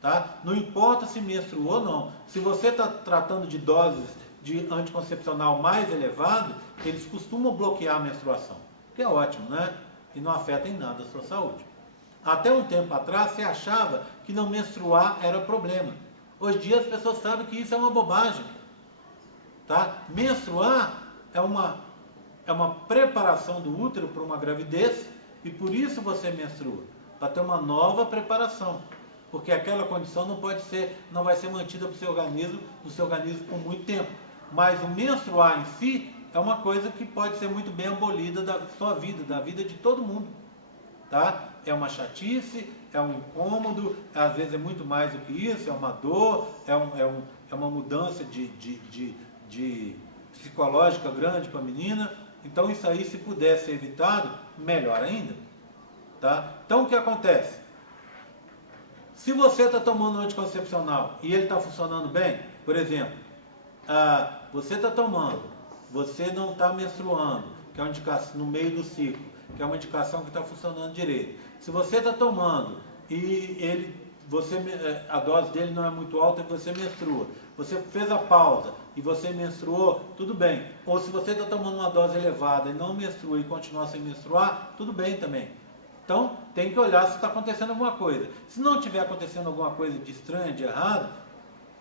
Tá? Não importa se menstruou ou não. Se você está tratando de doses de anticoncepcional mais elevado, eles costumam bloquear a menstruação. Que é ótimo, né? E não afeta em nada a sua saúde. Até um tempo atrás, você achava que não menstruar era problema. Hoje em dia, as pessoas sabem que isso é uma bobagem. Tá? Menstruar é uma preparação do útero para uma gravidez e por isso você menstrua. Para ter uma nova preparação. Porque aquela condição não vai ser mantida no seu organismo por muito tempo. Mas o menstruar em si é uma coisa que pode ser muito bem abolida da sua vida, da vida de todo mundo. Tá? É uma chatice, é um incômodo, às vezes é muito mais do que isso, é uma dor, é uma mudança de psicológica grande para a menina. Então isso aí, se puder ser evitado, melhor ainda. Tá? Então o que acontece? Se você está tomando um anticoncepcional e ele está funcionando bem, por exemplo, você está tomando, você não está menstruando, que é uma indicação no meio do ciclo, que é uma indicação que está funcionando direito. Se você está tomando e a dose dele não é muito alta e você menstrua, você fez a pausa e você menstruou, tudo bem. Ou se você está tomando uma dose elevada e não menstrua e continua sem menstruar, tudo bem também. Então, tem que olhar se está acontecendo alguma coisa. Se não estiver acontecendo alguma coisa de estranho, de errado,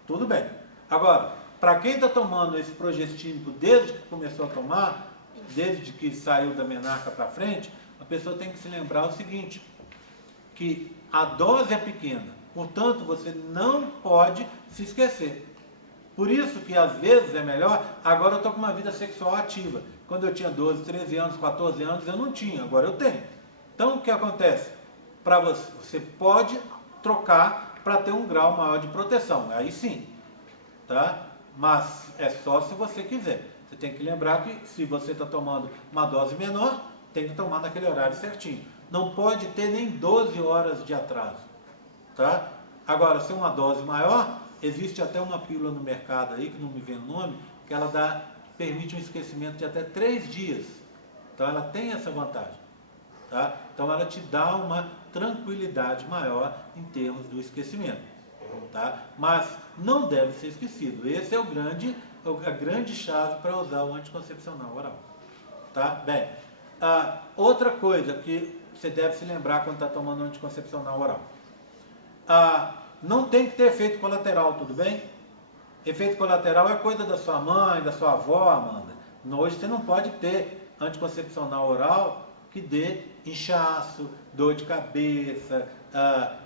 tudo bem. Agora, para quem está tomando esse progestínico desde que começou a tomar, desde que saiu da menarca para frente, a pessoa tem que se lembrar o seguinte, que a dose é pequena, portanto, você não pode se esquecer. Por isso que às vezes é melhor, agora eu estou com uma vida sexual ativa. Quando eu tinha 12, 13 anos, 14 anos, eu não tinha, agora eu tenho. Então, o que acontece? Para você pode trocar para ter um grau maior de proteção, aí sim, tá? Mas é só se você quiser. Você tem que lembrar que se você está tomando uma dose menor, tem que tomar naquele horário certinho. Não pode ter nem 12 horas de atraso, tá? Agora, se é uma dose maior, existe até uma pílula no mercado aí, que não me vem o nome, que ela permite um esquecimento de até 3 dias. Então, ela tem essa vantagem, tá? Então, ela te dá uma tranquilidade maior em termos do esquecimento, tá? Mas não deve ser esquecido. Esse é a grande chave para usar o anticoncepcional oral, tá? Bem, outra coisa que você deve se lembrar quando está tomando anticoncepcional oral. Não tem que ter efeito colateral, tudo bem? Efeito colateral é coisa da sua mãe, da sua avó, Amanda. Hoje você não pode ter anticoncepcional oral que dê inchaço, dor de cabeça,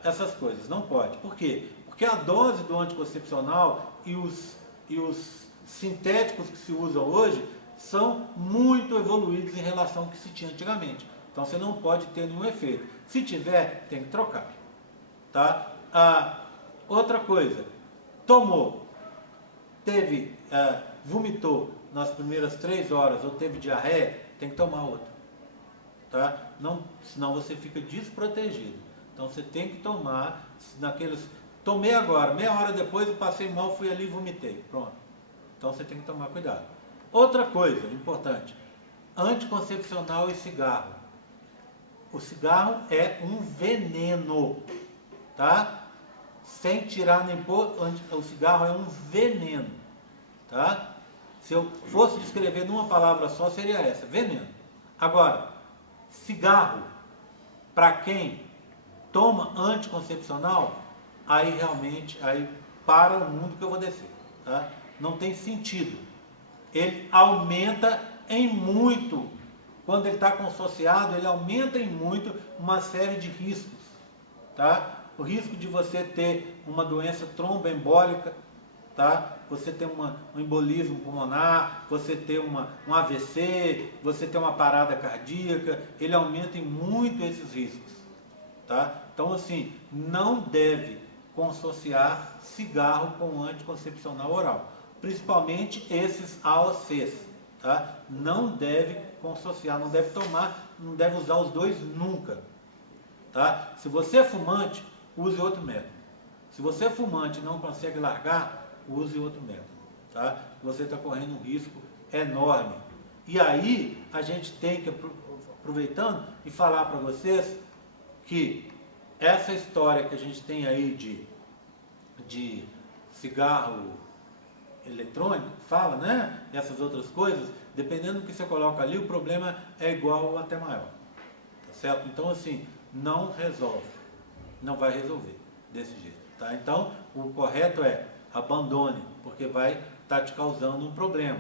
essas coisas. Não pode. Por quê? Porque a dose do anticoncepcional e os sintéticos que se usam hoje são muito evoluídos em relação ao que se tinha antigamente. Então você não pode ter nenhum efeito. Se tiver, tem que trocar. Tá? Outra coisa, tomou, vomitou nas primeiras 3 horas ou teve diarreia, tem que tomar outra. Tá? Não, senão você fica desprotegido. Então você tem que tomar tomei agora, meia hora depois eu passei mal, fui ali e vomitei. Pronto. Então você tem que tomar cuidado. Outra coisa importante, anticoncepcional e cigarro. O cigarro é um veneno, tá? Sem tirar nem pôr, o cigarro é um veneno, tá? Se eu fosse descrever numa palavra só, seria essa, veneno. Agora, cigarro, para quem toma anticoncepcional, aí realmente, para o mundo que eu vou descer, tá? Não tem sentido. Ele aumenta em muito, quando ele está consociado, ele aumenta em muito uma série de riscos, tá? O risco de você ter uma doença tromboembólica, tá? Você ter um embolismo pulmonar, você ter um AVC, você ter uma parada cardíaca, ele aumenta em muito esses riscos, tá? Então, assim, não deve consociar cigarro com anticoncepcional oral, principalmente esses AOCs, tá? Não deve consociar, não deve tomar, não deve usar os dois nunca, tá? Se você é fumante, use outro método. Se você é fumante e não consegue largar, use outro método, tá? Você está correndo um risco enorme. E aí, a gente tem que, aproveitando, e falar para vocês que essa história que a gente tem aí de cigarro eletrônico, fala, né? Essas outras coisas, dependendo do que você coloca ali, o problema é igual ou até maior, tá certo? Então, assim, não resolve, não vai resolver desse jeito, tá? Então, o correto é abandone, porque vai estar te causando um problema,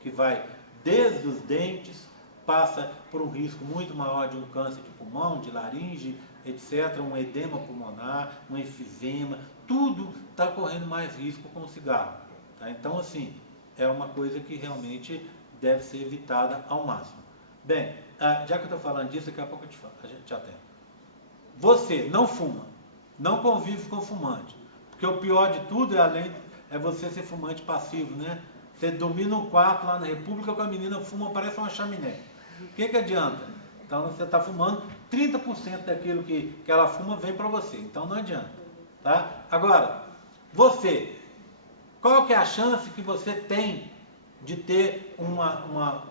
que vai desde os dentes, passa por um risco muito maior de um câncer de pulmão, de laringe, etc., um edema pulmonar, um enfisema, tudo está correndo mais risco com o cigarro, tá? Então, assim, é uma coisa que realmente deve ser evitada ao máximo. Bem, já que eu estou falando disso, daqui a pouco a gente atende. Você não fuma, não convive com fumante, porque o pior de tudo é você ser fumante passivo, né? Você dormir no quarto lá na República com a menina fuma, parece uma chaminé. O que adianta? Então você está fumando, 30% daquilo que ela fuma vem para você, então não adianta, tá? Agora, você, qual que é a chance que você tem de ter uma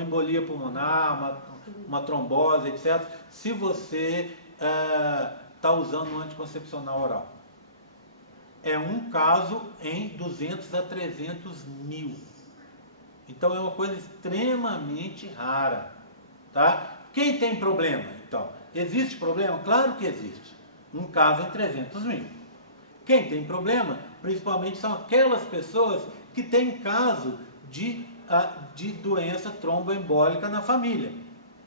embolia pulmonar, uma trombose, etc., se você está usando um anticoncepcional oral? É um caso em 200 a 300 mil. Então é uma coisa extremamente rara, tá? Quem tem problema, então? Existe problema? Claro que existe. Um caso em 300 mil. Quem tem problema, principalmente, são aquelas pessoas que têm caso de doença tromboembólica na família.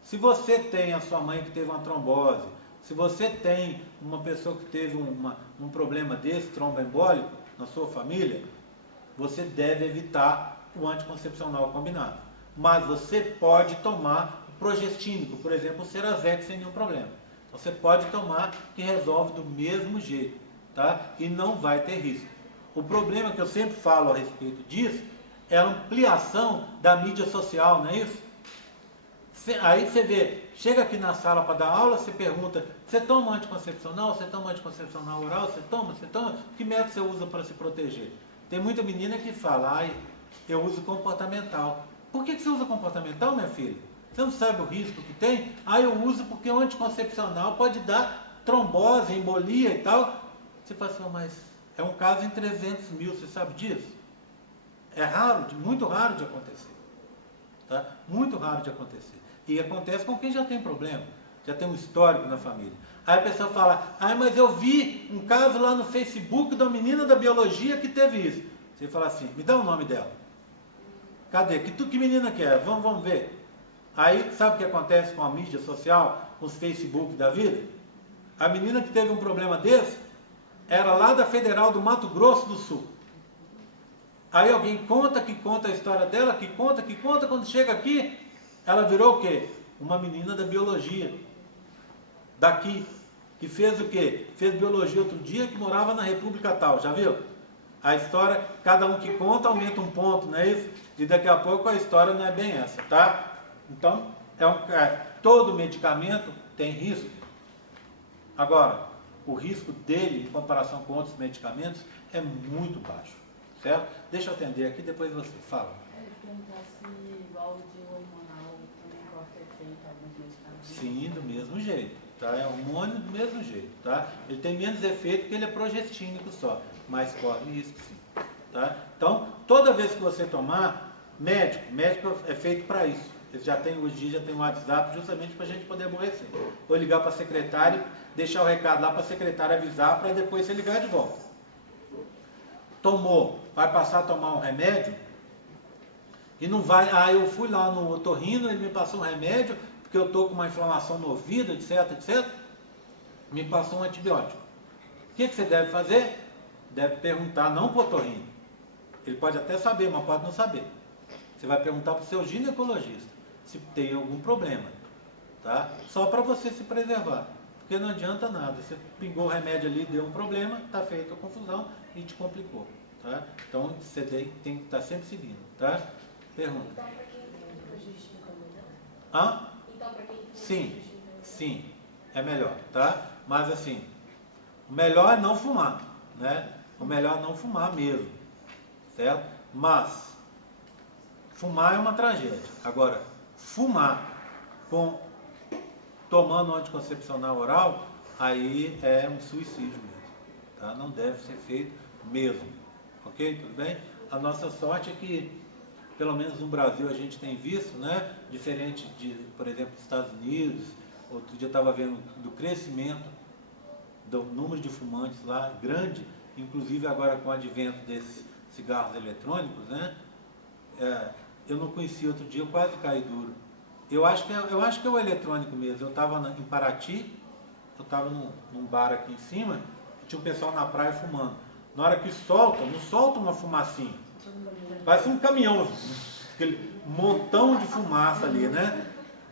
Se você tem a sua mãe que teve uma trombose, se você tem uma pessoa que teve um problema desse, tromboembólico, na sua família, você deve evitar o anticoncepcional combinado. Mas você pode tomar progestínico, por exemplo, o Cerazette sem nenhum problema. Então, você pode tomar que resolve do mesmo jeito, tá? E não vai ter risco. O problema que eu sempre falo a respeito disso é a ampliação da mídia social, não é isso? Aí você vê, chega aqui na sala para dar aula, você pergunta, você toma anticoncepcional? Você toma anticoncepcional oral? Você toma? Que método você usa para se proteger? Tem muita menina que fala, ai, eu uso comportamental. Por que você usa comportamental, minha filha? Você não sabe o risco que tem? Ah, eu uso porque o anticoncepcional pode dar trombose, embolia e tal. Você fala assim, mas é um caso em 300 mil, você sabe disso? É raro, muito raro de acontecer. Tá? Muito raro de acontecer. E acontece com quem já tem problema, já tem um histórico na família. Aí a pessoa fala, mas eu vi um caso lá no Facebook de uma menina da biologia que teve isso. Você fala assim, me dá o nome dela. Cadê? Que menina que é? Vamos ver. Aí, sabe o que acontece com a mídia social, com os Facebook da vida? A menina que teve um problema desse, era lá da Federal do Mato Grosso do Sul. Aí alguém conta a história dela, que conta, quando chega aqui, ela virou o quê? Uma menina da biologia, daqui, que fez o quê? Fez biologia outro dia, que morava na República tal, já viu? A história, cada um que conta aumenta um ponto, não é isso? E daqui a pouco a história não é bem essa, tá? Então, todo medicamento tem risco. Agora, o risco dele, em comparação com outros medicamentos, é muito baixo, certo? Deixa eu atender aqui, depois você fala. Perguntar se igual de hormonal também corta efeito alguns medicamentos. Sim, do mesmo jeito, tá? É hormônio do mesmo jeito, tá? Ele tem menos efeito porque ele é progestínico só, mas corre risco sim, tá? Então, toda vez que você tomar, médico é feito para isso. Hoje em dia já tem um WhatsApp justamente para a gente poder aborrecer. Ou ligar para a secretária, deixar o recado lá para a secretária avisar para depois você ligar de volta. Tomou, vai passar a tomar um remédio e não vai, eu fui lá no otorrino, ele me passou um remédio porque eu estou com uma inflamação no ouvido, etc, me passou um antibiótico. O que você deve fazer? Deve perguntar não para o otorrino. Ele pode até saber, mas pode não saber. Você vai perguntar para o seu ginecologista se tem algum problema, tá? Só para você se preservar, porque não adianta nada. Você pingou o remédio ali, deu um problema, está feita a confusão e te complicou, tá? Então você tem que estar sempre seguindo, tá? Pergunta. Então, para quem tem progestina melhor? Hã? Então, para quem tem Sim, é melhor, tá? Mas assim, o melhor é não fumar, né? O melhor é não fumar mesmo, certo? Mas fumar é uma tragédia. Agora, fumar tomando anticoncepcional oral, aí é um suicídio mesmo, tá? Não deve ser feito mesmo, ok? Tudo bem? A nossa sorte é que, pelo menos no Brasil, a gente tem visto, né? Diferente de, por exemplo, dos Estados Unidos. Outro dia eu estava vendo do crescimento do número de fumantes lá, grande, inclusive agora com o advento desses cigarros eletrônicos, né? Eu não conhecia outro dia, eu quase caí duro. Eu acho que é o eletrônico mesmo. Eu estava em Paraty, eu estava num bar aqui em cima, tinha um pessoal na praia fumando. Na hora que solta, não solta uma fumacinha. Parece um caminhão, aquele montão de fumaça ali, né?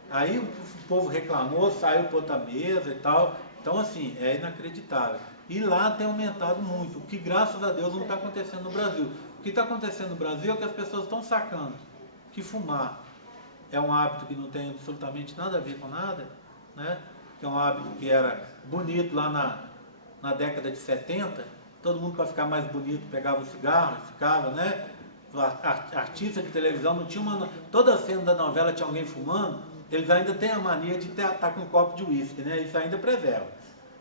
Aí o povo reclamou, saiu para outra mesa e tal. Então, assim, é inacreditável. E lá tem aumentado muito, o que graças a Deus não está acontecendo no Brasil. O que está acontecendo no Brasil é que as pessoas estão sacando que fumar é um hábito que não tem absolutamente nada a ver com nada, né? Que é um hábito que era bonito lá na década de 70, todo mundo para ficar mais bonito pegava o cigarro, ficava, né? Artista de televisão não tinha toda a cena da novela tinha alguém fumando, eles ainda têm a mania de estar com um copo de uísque, né? Isso ainda preserva.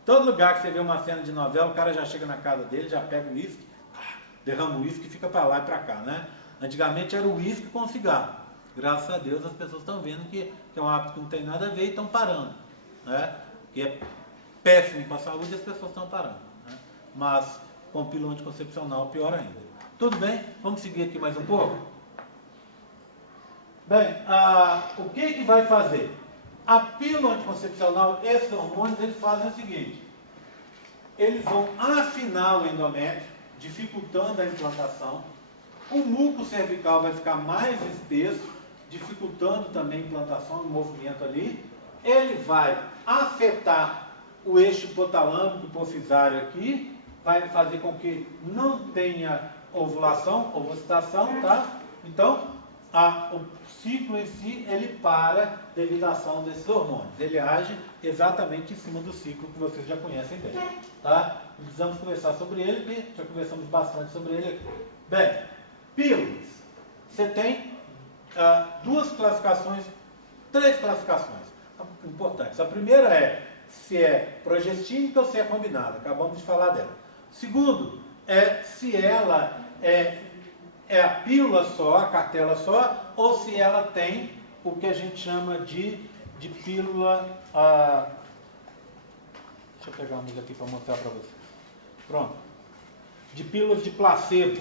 Todo lugar que você vê uma cena de novela, o cara já chega na casa dele, já pega o uísque, derrama o uísque e fica para lá e para cá, né? Antigamente era o uísque com cigarro. Graças a Deus as pessoas estão vendo que é um hábito que não tem nada a ver e estão parando, né? Que é péssimo para a saúde e as pessoas estão parando, né? Mas com pílula anticoncepcional pior ainda. Tudo bem? Vamos seguir aqui mais um pouco? Bem, o que vai fazer? A pílula anticoncepcional, esses hormônios, eles fazem o seguinte: eles vão afinar o endométrio, dificultando a implantação. O muco cervical vai ficar mais espesso, dificultando também a implantação do movimento ali. Ele vai afetar o eixo hipotalâmico hipofisário aqui, vai fazer com que não tenha ovulação, tá? Então, o ciclo em si, ele para devido à ação desses hormônios. Ele age exatamente em cima do ciclo que vocês já conhecem bem, tá? Precisamos conversar sobre ele, porque já conversamos bastante sobre ele aqui. Bem, pílulas. Você tem três classificações importantes. A primeira é se é progestínica ou se é combinada. Acabamos de falar dela. Segundo, é se ela é a pílula só, a cartela só, ou se ela tem o que a gente chama de pílula... deixa eu pegar uma aqui para mostrar para vocês. Pronto. De pílulas de placebo,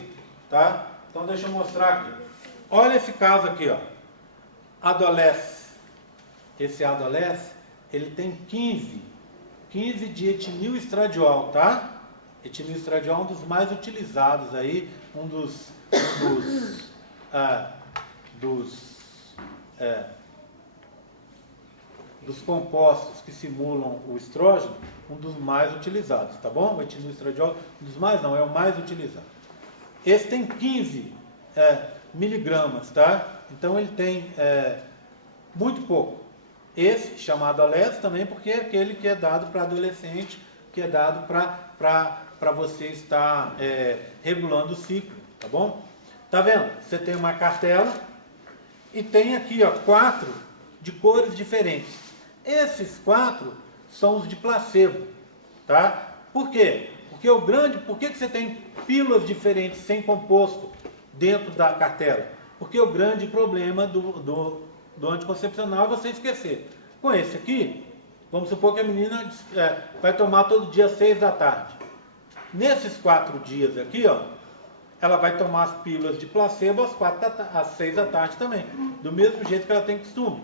tá? Então deixa eu mostrar aqui. Olha esse caso aqui, ó. Adolesce. Esse adolesce, ele tem 15 de etinilestradiol, tá? Etinilestradiol é um dos mais utilizados aí, um dos compostos que simulam o estrógeno, um dos mais utilizados, tá bom? O etinilestradiol, um dos mais não, é o mais utilizado. Esse tem 15 miligramas, tá? Então ele tem muito pouco. Esse, chamado Ales, também porque é aquele que é dado para adolescente, que é dado para você estar regulando o ciclo, tá bom? Tá vendo? Você tem uma cartela e tem aqui, ó, 4 de cores diferentes. Esses 4 são os de placebo, tá? Por quê? Porque por que você tem pílulas diferentes sem composto dentro da cartela? Porque o grande problema do anticoncepcional é você esquecer. Com esse aqui, vamos supor que a menina vai tomar todo dia às 6 da tarde. Nesses 4 dias aqui, ó, ela vai tomar as pílulas de placebo às 6 da tarde também. Do mesmo jeito que ela tem costume.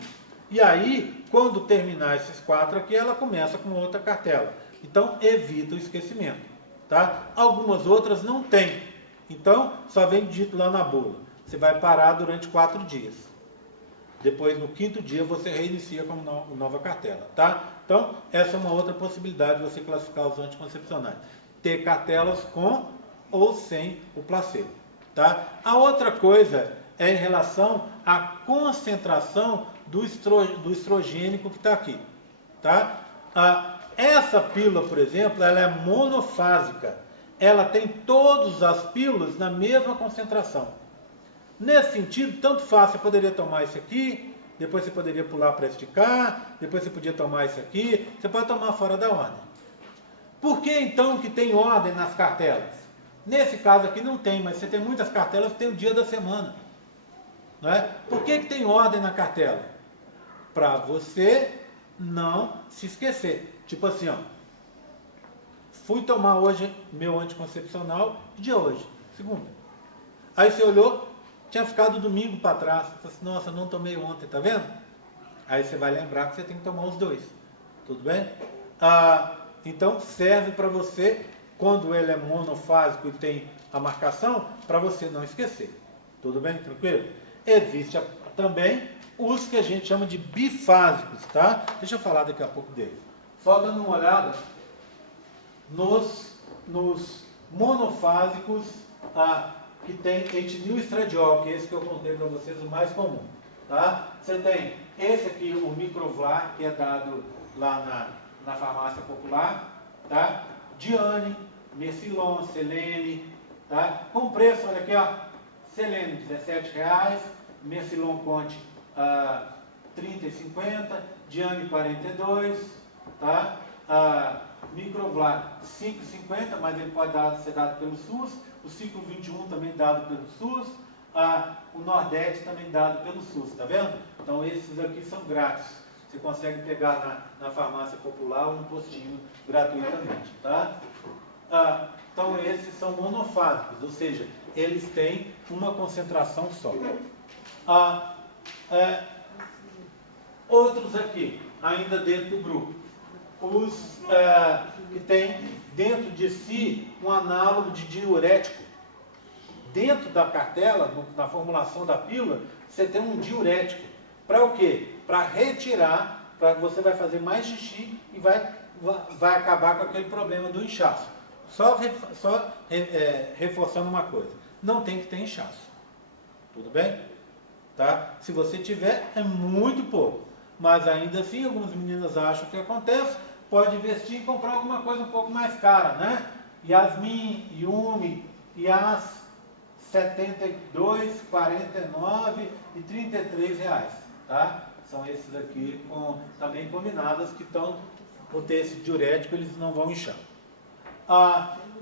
E aí, quando terminar esses 4 aqui, ela começa com outra cartela. Então, evita o esquecimento. Tá? Algumas outras não tem. Então, só vem dito lá na bula. Você vai parar durante 4 dias. Depois, no 5º dia, você reinicia com nova cartela. Tá? Então, essa é uma outra possibilidade de você classificar os anticoncepcionais. Ter cartelas com ou sem o placebo. Tá? A outra coisa é em relação à concentração do estrogênico que está aqui. Tá? Essa pílula, por exemplo, ela é monofásica. Ela tem todas as pílulas na mesma concentração. Nesse sentido, tanto faz, você poderia tomar esse aqui, depois você poderia pular para esticar, depois você podia tomar esse aqui, você pode tomar fora da ordem. Por que então que tem ordem nas cartelas? Nesse caso aqui não tem, mas você tem muitas cartelas que tem o dia da semana. Não é? Por que tem ordem na cartela? Para você não se esquecer. Tipo assim, ó, fui tomar hoje meu anticoncepcional, dia hoje, segunda. Aí você olhou, tinha ficado domingo para trás. Você falou assim, nossa, não tomei ontem, tá vendo? Aí você vai lembrar que você tem que tomar os 2. Tudo bem? Então serve para você, quando ele é monofásico e tem a marcação, para você não esquecer. Tudo bem? Tranquilo? Existe também os que a gente chama de bifásicos, tá? Deixa eu falar daqui a pouco deles. Só dando uma olhada nos monofásicos que tem etinilestradiol, que é esse que eu contei para vocês, o mais comum. Tá? Você tem esse aqui, o Microvlar, que é dado lá na farmácia popular. Tá? Diane, Mercilon, Selene. Tá? Com preço, olha aqui, ó, Selene R$17, Mercilon Conte R$30,50, Diane R$42, tá? Microvlar R$5,50, mas ele pode ser dado pelo SUS. O ciclo 21 também dado pelo SUS. O Nordeste também dado pelo SUS, tá vendo? Então esses aqui são grátis. Você consegue pegar na farmácia popular ou no postinho gratuitamente, tá? Então esses são monofásicos, ou seja, eles têm uma concentração só. Outros aqui, ainda dentro do grupo, os que têm dentro de si um análogo de diurético. dentro da cartela, na formulação da pílula, você tem um diurético. Para o quê? Para retirar, você vai fazer mais xixi e vai acabar com aquele problema do inchaço. Só reforçando uma coisa, não tem que ter inchaço. Tudo bem? Tá? Se você tiver, é muito pouco. Mas ainda assim, algumas meninas acham que acontece, pode investir e comprar alguma coisa um pouco mais cara, né? Yasmin, Yumi, Yas, 72, 49 e 33 reais, tá? São esses aqui também combinadas que estão, por ter esse diurético, eles não vão inchar.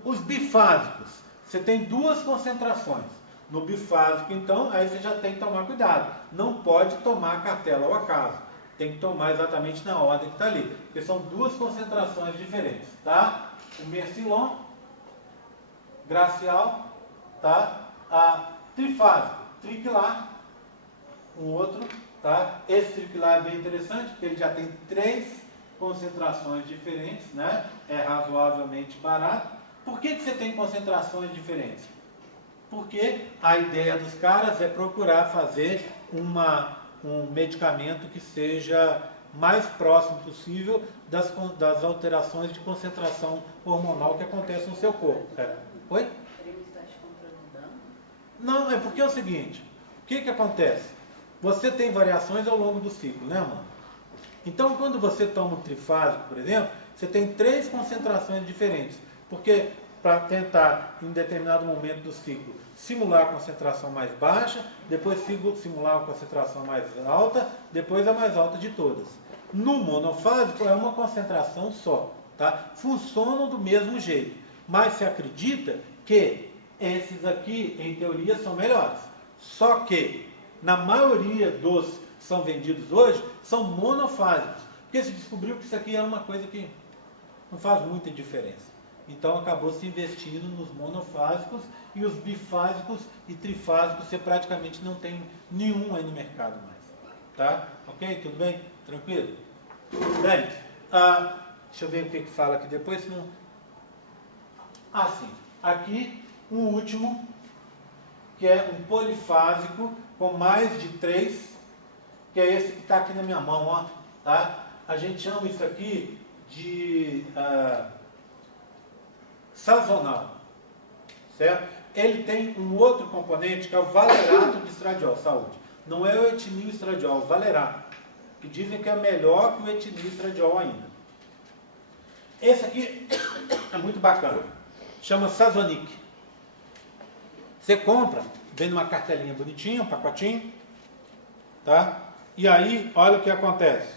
Os bifásicos, você tem duas concentrações. No bifásico, então, aí você já tem que tomar cuidado. Não pode tomar a cartela ao acaso. Tem que tomar exatamente na ordem que está ali. Porque são duas concentrações diferentes, tá? O Mercilon, Gracial, tá? Trifásico, Triquilar, um outro, tá? Esse Triquilar é bem interessante, porque ele já tem 3 concentrações diferentes, né? É razoavelmente barato. Por que você tem concentrações diferentes? Porque a ideia dos caras é procurar fazer um medicamento que seja mais próximo possível das alterações de concentração hormonal que acontecem no seu corpo. Oi? Ele está te contradando? Não, é porque é o seguinte, o que acontece? Você tem variações ao longo do ciclo, né, mano? Então, quando você toma um trifásico, por exemplo, você tem 3 concentrações diferentes, porque para tentar, em determinado momento do ciclo, simular a concentração mais baixa, depois simular a concentração mais alta, depois a mais alta de todas. No monofásico é uma concentração só, tá? Funcionam do mesmo jeito, mas se acredita que esses aqui, em teoria, são melhores. Só que, na maioria dos que são vendidos hoje, são monofásicos, porque se descobriu que isso aqui é uma coisa que não faz muita diferença. Então acabou se investindo nos monofásicos, e os bifásicos e trifásicos você praticamente não tem nenhum aí no mercado mais. Tá? Ok? Tudo bem? Tranquilo? Bem, deixa eu ver o que fala aqui depois, senão... sim. Aqui, um último, que é um polifásico com mais de 3, que é esse que está aqui na minha mão, ó. Tá? A gente chama isso aqui de... sazonal, certo? Ele tem um outro componente que é o valerato de estradiol, saúde. Não é o etinil estradiol, o valerato, que dizem que é melhor que o etinil estradiol ainda. Esse aqui é muito bacana, chama Sazonic. Você compra, vem numa cartelinha bonitinha, um pacotinho, tá? E aí, olha o que acontece.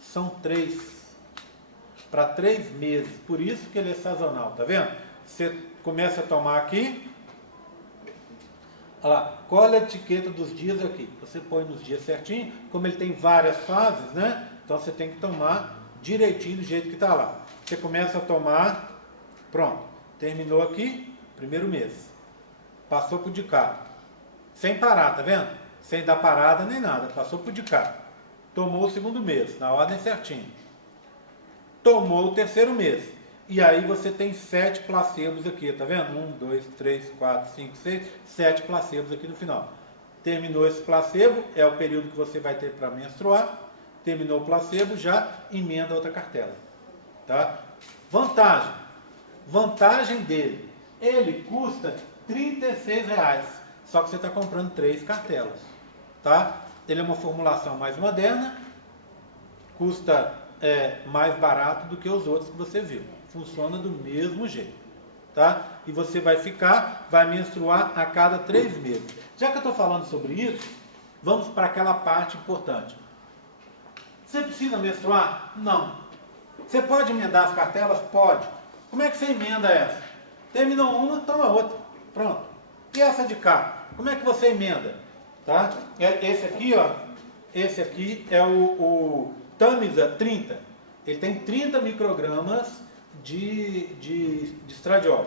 São 3. Para 3 meses, por isso que ele é sazonal, tá vendo? Você começa a tomar aqui, olha lá, cola a etiqueta dos dias aqui, você põe nos dias certinho, como ele tem várias fases, né? Então você tem que tomar direitinho do jeito que está lá. Você começa a tomar, pronto, terminou aqui, primeiro mês, passou por de cá, sem parar, tá vendo? Sem dar parada nem nada, passou por de cá, tomou o segundo mês, na ordem certinho. Tomou o terceiro mês. E aí você tem 7 placebos aqui, tá vendo? 1, 2, 3, 4, 5, 6, 7 placebos aqui no final. Terminou esse placebo, é o período que você vai ter para menstruar. Terminou o placebo, já emenda outra cartela. Tá? Vantagem. Vantagem dele. Ele custa R$36. Só que você está comprando 3 cartelas. Tá? Ele é uma formulação mais moderna. Custa... mais barato do que os outros que você viu. Funciona do mesmo jeito. Tá? E você vai menstruar a cada 3 meses. Já que eu estou falando sobre isso, vamos para aquela parte importante. Você precisa menstruar? Não. Você pode emendar as cartelas? Pode. Como é que você emenda essa? Terminou uma, toma outra. Pronto. E essa de cá? Como é que você emenda? Tá? Esse aqui, ó. Esse aqui é o Tamisa 30, ele tem 30 microgramas de estradiol,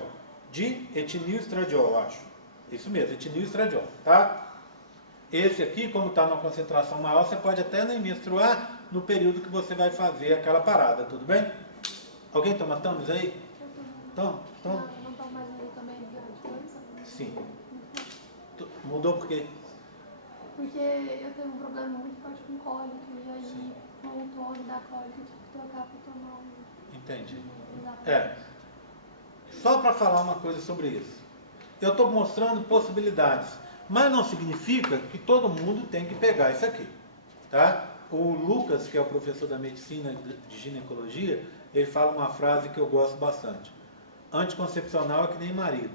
de etinil estradiol, acho. Isso mesmo, etinil estradiol, tá? Esse aqui, como está numa concentração maior, você pode até nem menstruar no período que você vai fazer aquela parada, tudo bem? Alguém toma Tamisa aí? Toma? Não tomo mais nenhum também de coisa? Sim. Mudou por quê? Porque eu tenho um problema muito forte com cólica e aí voltou a me dar cólica, eu tive que trocar para tomar um. Entendi. É. Só para falar uma coisa sobre isso. Eu estou mostrando possibilidades, mas não significa que todo mundo tem que pegar isso aqui. Tá? O Lucas, que é o professor da medicina de ginecologia, ele fala uma frase que eu gosto bastante. Anticoncepcional é que nem marido.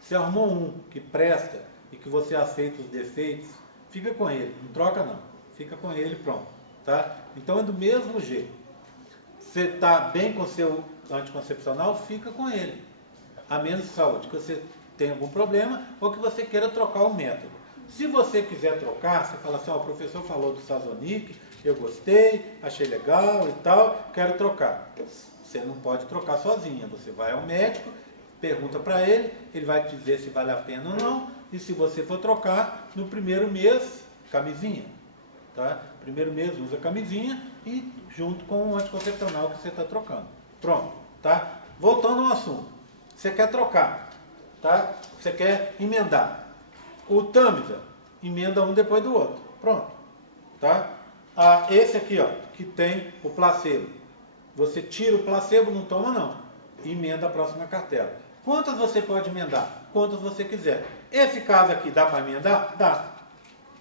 Se arrumou um que presta e que você aceita os defeitos, fica com ele, não troca não. Fica com ele e pronto. Tá? Então é do mesmo jeito. Você está bem com o seu anticoncepcional, fica com ele. A menos saúde, que você tenha algum problema ou que você queira trocar o método. Se você quiser trocar, você fala assim, ó, o professor falou do Sazonic, eu gostei, achei legal e tal, quero trocar. Você não pode trocar sozinha, você vai ao médico, pergunta para ele, ele vai te dizer se vale a pena ou não, e se você for trocar, no primeiro mês, camisinha. Tá? Primeiro mês usa camisinha e junto com o anticoncepcional que você está trocando. Pronto, tá? Voltando ao assunto. Você quer trocar, tá? Você quer emendar. O Tamiza, emenda um depois do outro. Pronto, tá? Esse aqui, ó, que tem o placebo. Você tira o placebo, não toma não. Emenda a próxima cartela. Quantas você pode emendar? Quantas você quiser. Esse caso aqui, dá para emendar? Dá.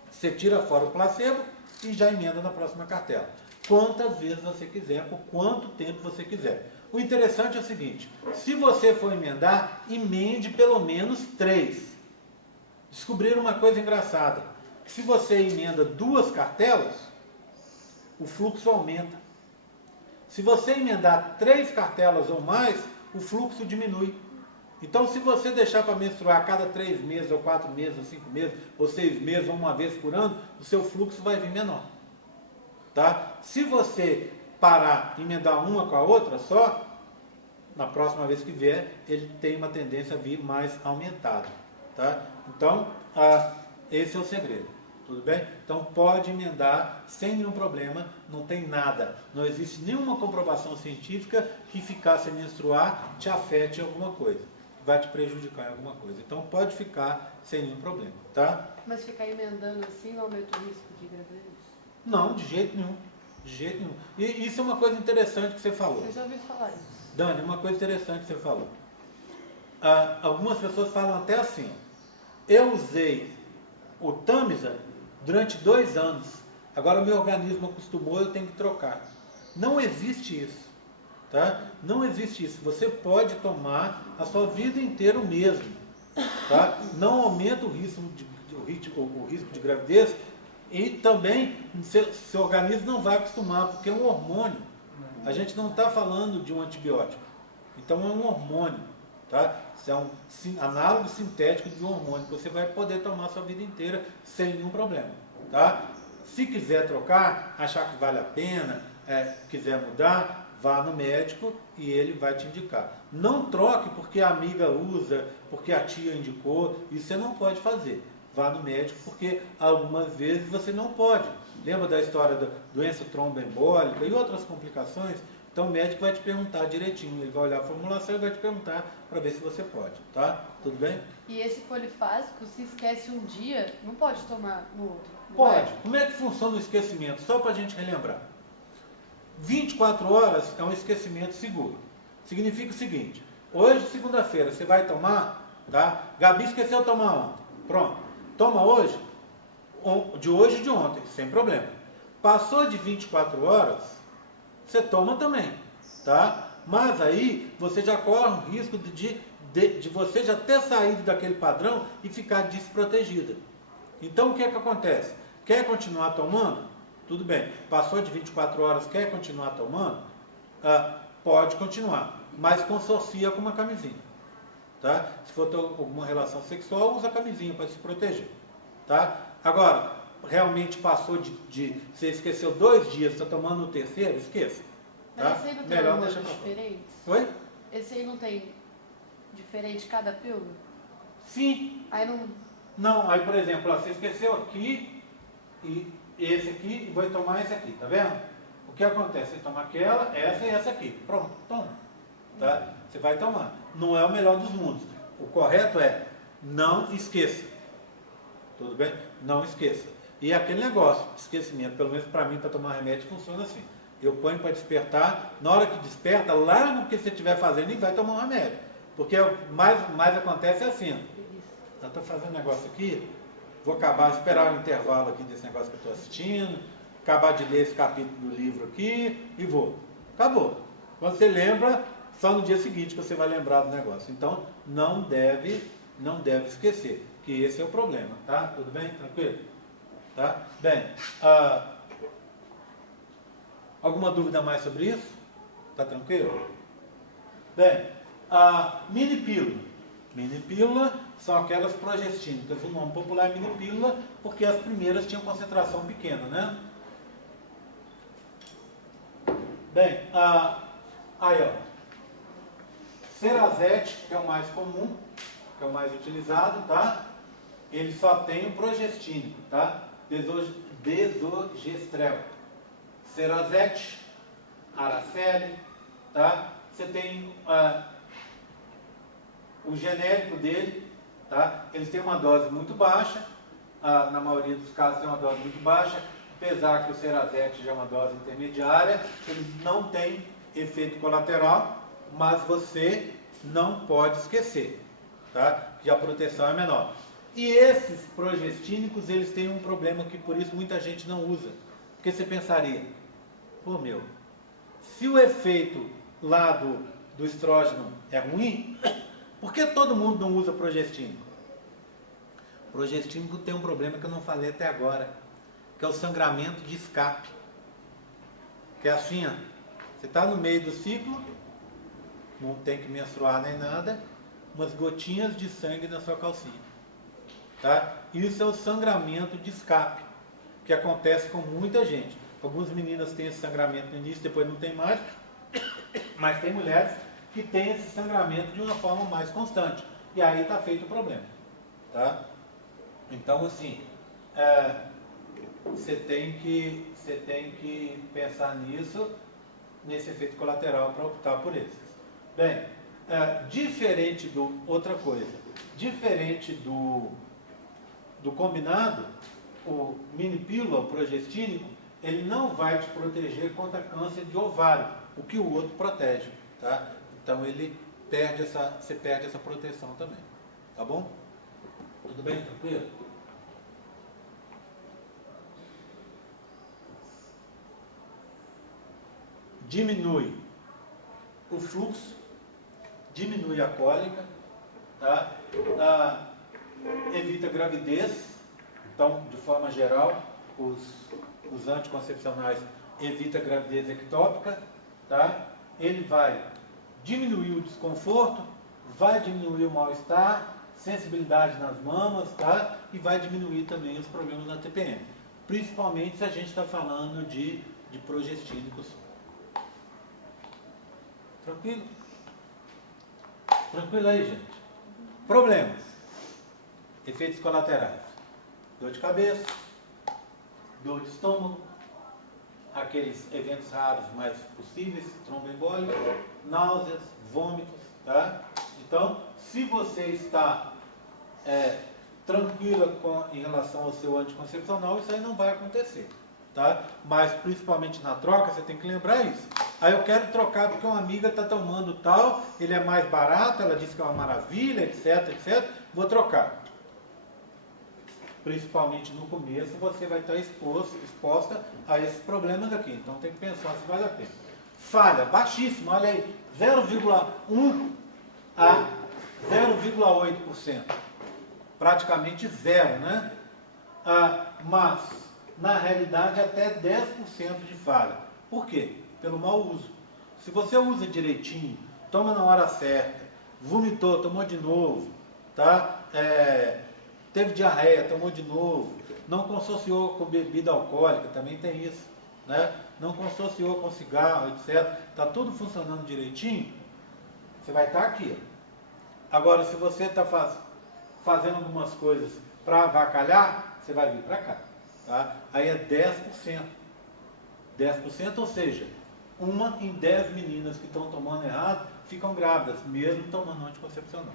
Você tira fora o placebo e já emenda na próxima cartela. Quantas vezes você quiser, por quanto tempo você quiser. O interessante é o seguinte, se você for emendar, emende pelo menos 3. Descobriram uma coisa engraçada, que se você emenda 2 cartelas, o fluxo aumenta. Se você emendar 3 cartelas ou mais, o fluxo diminui. Então, se você deixar para menstruar a cada 3 meses, ou 4 meses, ou 5 meses, ou 6 meses, ou uma vez por ano, o seu fluxo vai vir menor. Tá? Se você parar e emendar uma com a outra só, na próxima vez que vier, ele tem uma tendência a vir mais aumentado. Tá? Então, esse é o segredo. Tudo bem? Então, pode emendar sem nenhum problema, não tem nada. Não existe nenhuma comprovação científica que ficar sem menstruar te afete em alguma coisa. Vai te prejudicar em alguma coisa. Então, pode ficar sem nenhum problema. Tá? Mas ficar emendando assim não aumenta o risco de gravidez? Não, de jeito nenhum. De jeito nenhum. E isso é uma coisa interessante que você falou. Eu já ouvi falar isso. Dani, uma coisa interessante que você falou. Algumas pessoas falam até assim, eu usei o Tamiza durante 2 anos, agora o meu organismo acostumou, eu tenho que trocar. Não existe isso. Tá? Não existe isso. Você pode tomar a sua vida inteira o mesmo. Tá? Não aumenta o risco de gravidez e também seu organismo não vai acostumar, porque é um hormônio. A gente não está falando de um antibiótico. Então é um hormônio. Tá? Isso é um análogo sintético de um hormônio que você vai poder tomar a sua vida inteira sem nenhum problema. Tá? Se quiser trocar, achar que vale a pena, quiser mudar, vá no médico e ele vai te indicar. Não troque porque a amiga usa, porque a tia indicou, isso você não pode fazer. Vá no médico porque algumas vezes você não pode. Lembra da história da doença tromboembólica e outras complicações? Então o médico vai te perguntar direitinho, ele vai olhar a formulação e vai te perguntar para ver se você pode, tá? Tudo bem? E esse polifásico, se esquece um dia, não pode tomar no outro? Não Pode. é? Como é que funciona o esquecimento? Só para a gente relembrar. 24 horas é um esquecimento seguro. Significa o seguinte, hoje, segunda-feira, você vai tomar, tá? Gabi esqueceu de tomar ontem. Pronto. Toma hoje, de hoje e de ontem, sem problema. Passou de 24 horas, você toma também, tá? Mas aí você já corre o risco de você já ter saído daquele padrão e ficar desprotegida. Então o que é que acontece? Quer continuar tomando? Tudo bem. Passou de 24 horas, quer continuar tomando? Pode continuar, mas consorcia com uma camisinha. Tá? Se for ter alguma relação sexual, usa a camisinha para se proteger. Tá? Agora, realmente passou você esqueceu 2 dias, está tomando o terceiro, esqueça. Tá? Mas esse aí não tem Melhor hormônios deixar pra fora. diferentes? Oi? Esse aí não tem diferente cada pílula? Sim. Aí não... Não, aí por exemplo, você esqueceu aqui e esse aqui e vai tomar esse aqui, tá vendo? O que acontece? Você toma aquela, essa e essa aqui. Pronto, toma. Tá? Você vai tomar. Não é o melhor dos mundos. O correto é não esqueça. Tudo bem? Não esqueça. E aquele negócio, esquecimento, pelo menos para mim, para tomar remédio, funciona assim. Eu ponho para despertar, na hora que desperta, lá no que você estiver fazendo, ele vai tomar um remédio. Porque o mais acontece é assim. Eu estou fazendo um negócio aqui, vou acabar, esperar um intervalo aqui desse negócio que eu estou assistindo, acabar de ler esse capítulo do livro aqui e vou. Acabou. Quando você lembra, só no dia seguinte que você vai lembrar do negócio. Então, não deve esquecer, que esse é o problema, tá? Tudo bem? Tranquilo? Tá? Bem, alguma dúvida mais sobre isso? Tá tranquilo? Bem, a mini pílula. Mini pílula são aquelas progestínicas. O nome popular é mini pílula porque as primeiras tinham concentração pequena, né? Bem, aí ó, Cerazete, que é o mais comum, que é o mais utilizado, tá? Ele só tem o progestínico, tá? Desogestrel. Cerazete, Araceli, tá? Você tem o genérico dele, tá? Eles têm uma dose muito baixa, na maioria dos casos tem uma dose muito baixa, apesar que o Cerazete já é uma dose intermediária, eles não têm efeito colateral, mas você não pode esquecer, tá? Que a proteção é menor. E esses progestínicos, eles têm um problema que por isso muita gente não usa. Porque você pensaria, pô meu, se o efeito lá do estrógeno é ruim, por que todo mundo não usa progestínico? Progestínico tem um problema que eu não falei até agora, que é o sangramento de escape. Que é assim, ó, você está no meio do ciclo, não tem que menstruar nem nada, umas gotinhas de sangue na sua calcinha. Tá? Isso é o sangramento de escape, que acontece com muita gente. Algumas meninas têm esse sangramento no início, depois não tem mais, mas tem mulheres que têm esse sangramento de uma forma mais constante. E aí está feito o problema. Tá? Então, assim, você tem que pensar nisso, nesse efeito colateral para optar por esses. Bem, outra coisa, diferente do combinado, o mini pílula, o progestínico, ele não vai te proteger contra câncer de ovário, o que o outro protege, tá? Então você perde essa proteção também, tá bom? Tudo bem? Tranquilo? Diminui o fluxo, diminui a cólica, tá? Evita gravidez. Então, de forma geral, os anticoncepcionais evitam gravidez ectópica, tá? Ele vai diminuir o desconforto, vai diminuir o mal-estar, sensibilidade nas mamas, tá? E vai diminuir também os problemas na TPM. Principalmente se a gente está falando de progestínicos. Tranquilo? Tranquilo aí, gente? Problemas. Efeitos colaterais. Dor de cabeça, dor de estômago, aqueles eventos raros mais possíveis, tromboembólico, náuseas, vômitos, tá? Então, se você está tranquila em relação ao seu anticoncepcional, isso aí não vai acontecer, tá? Mas, principalmente na troca, você tem que lembrar isso. Aí eu quero trocar porque uma amiga está tomando tal, ele é mais barato, ela disse que é uma maravilha, etc, etc, vou trocar. Principalmente no começo, você vai estar exposta a esses problemas aqui. Então tem que pensar se vale a pena. Falha baixíssima, olha aí, 0,1 a 0,8%. Praticamente zero, né? Mas, na realidade, até 10% de falha. Por quê? Pelo mau uso. Se você usa direitinho, toma na hora certa, vomitou, tomou de novo, tá? Teve diarreia, tomou de novo, não consociou com bebida alcoólica, também tem isso, né? Não consociou com cigarro, etc. Está tudo funcionando direitinho, você vai estar aqui. Agora, se você está fazendo algumas coisas para avacalhar, você vai vir para cá. Tá? Aí é 10%. 10%, ou seja, 1 em 10 meninas que estão tomando errado ficam grávidas, mesmo tomando anticoncepcional.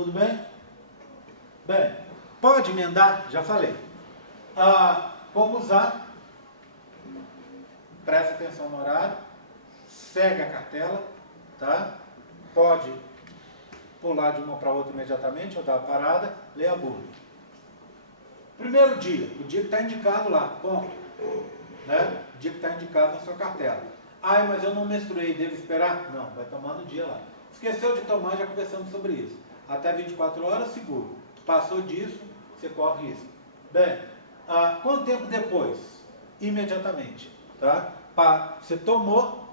Tudo bem? Bem, pode emendar? Já falei. Como usar? Presta atenção no horário, segue a cartela, tá? Pode pular de uma para outra imediatamente, ou dar uma parada, lê a bula. Primeiro dia, o dia que está indicado lá, ponto. Né? O dia que está indicado na sua cartela. Ai, mas eu não menstruei, devo esperar? Não, vai tomando o dia lá. Esqueceu de tomar, já conversamos sobre isso. Até 24 horas, seguro. Passou disso, você corre risco. Bem, quanto tempo depois? Imediatamente. Tá? Você tomou,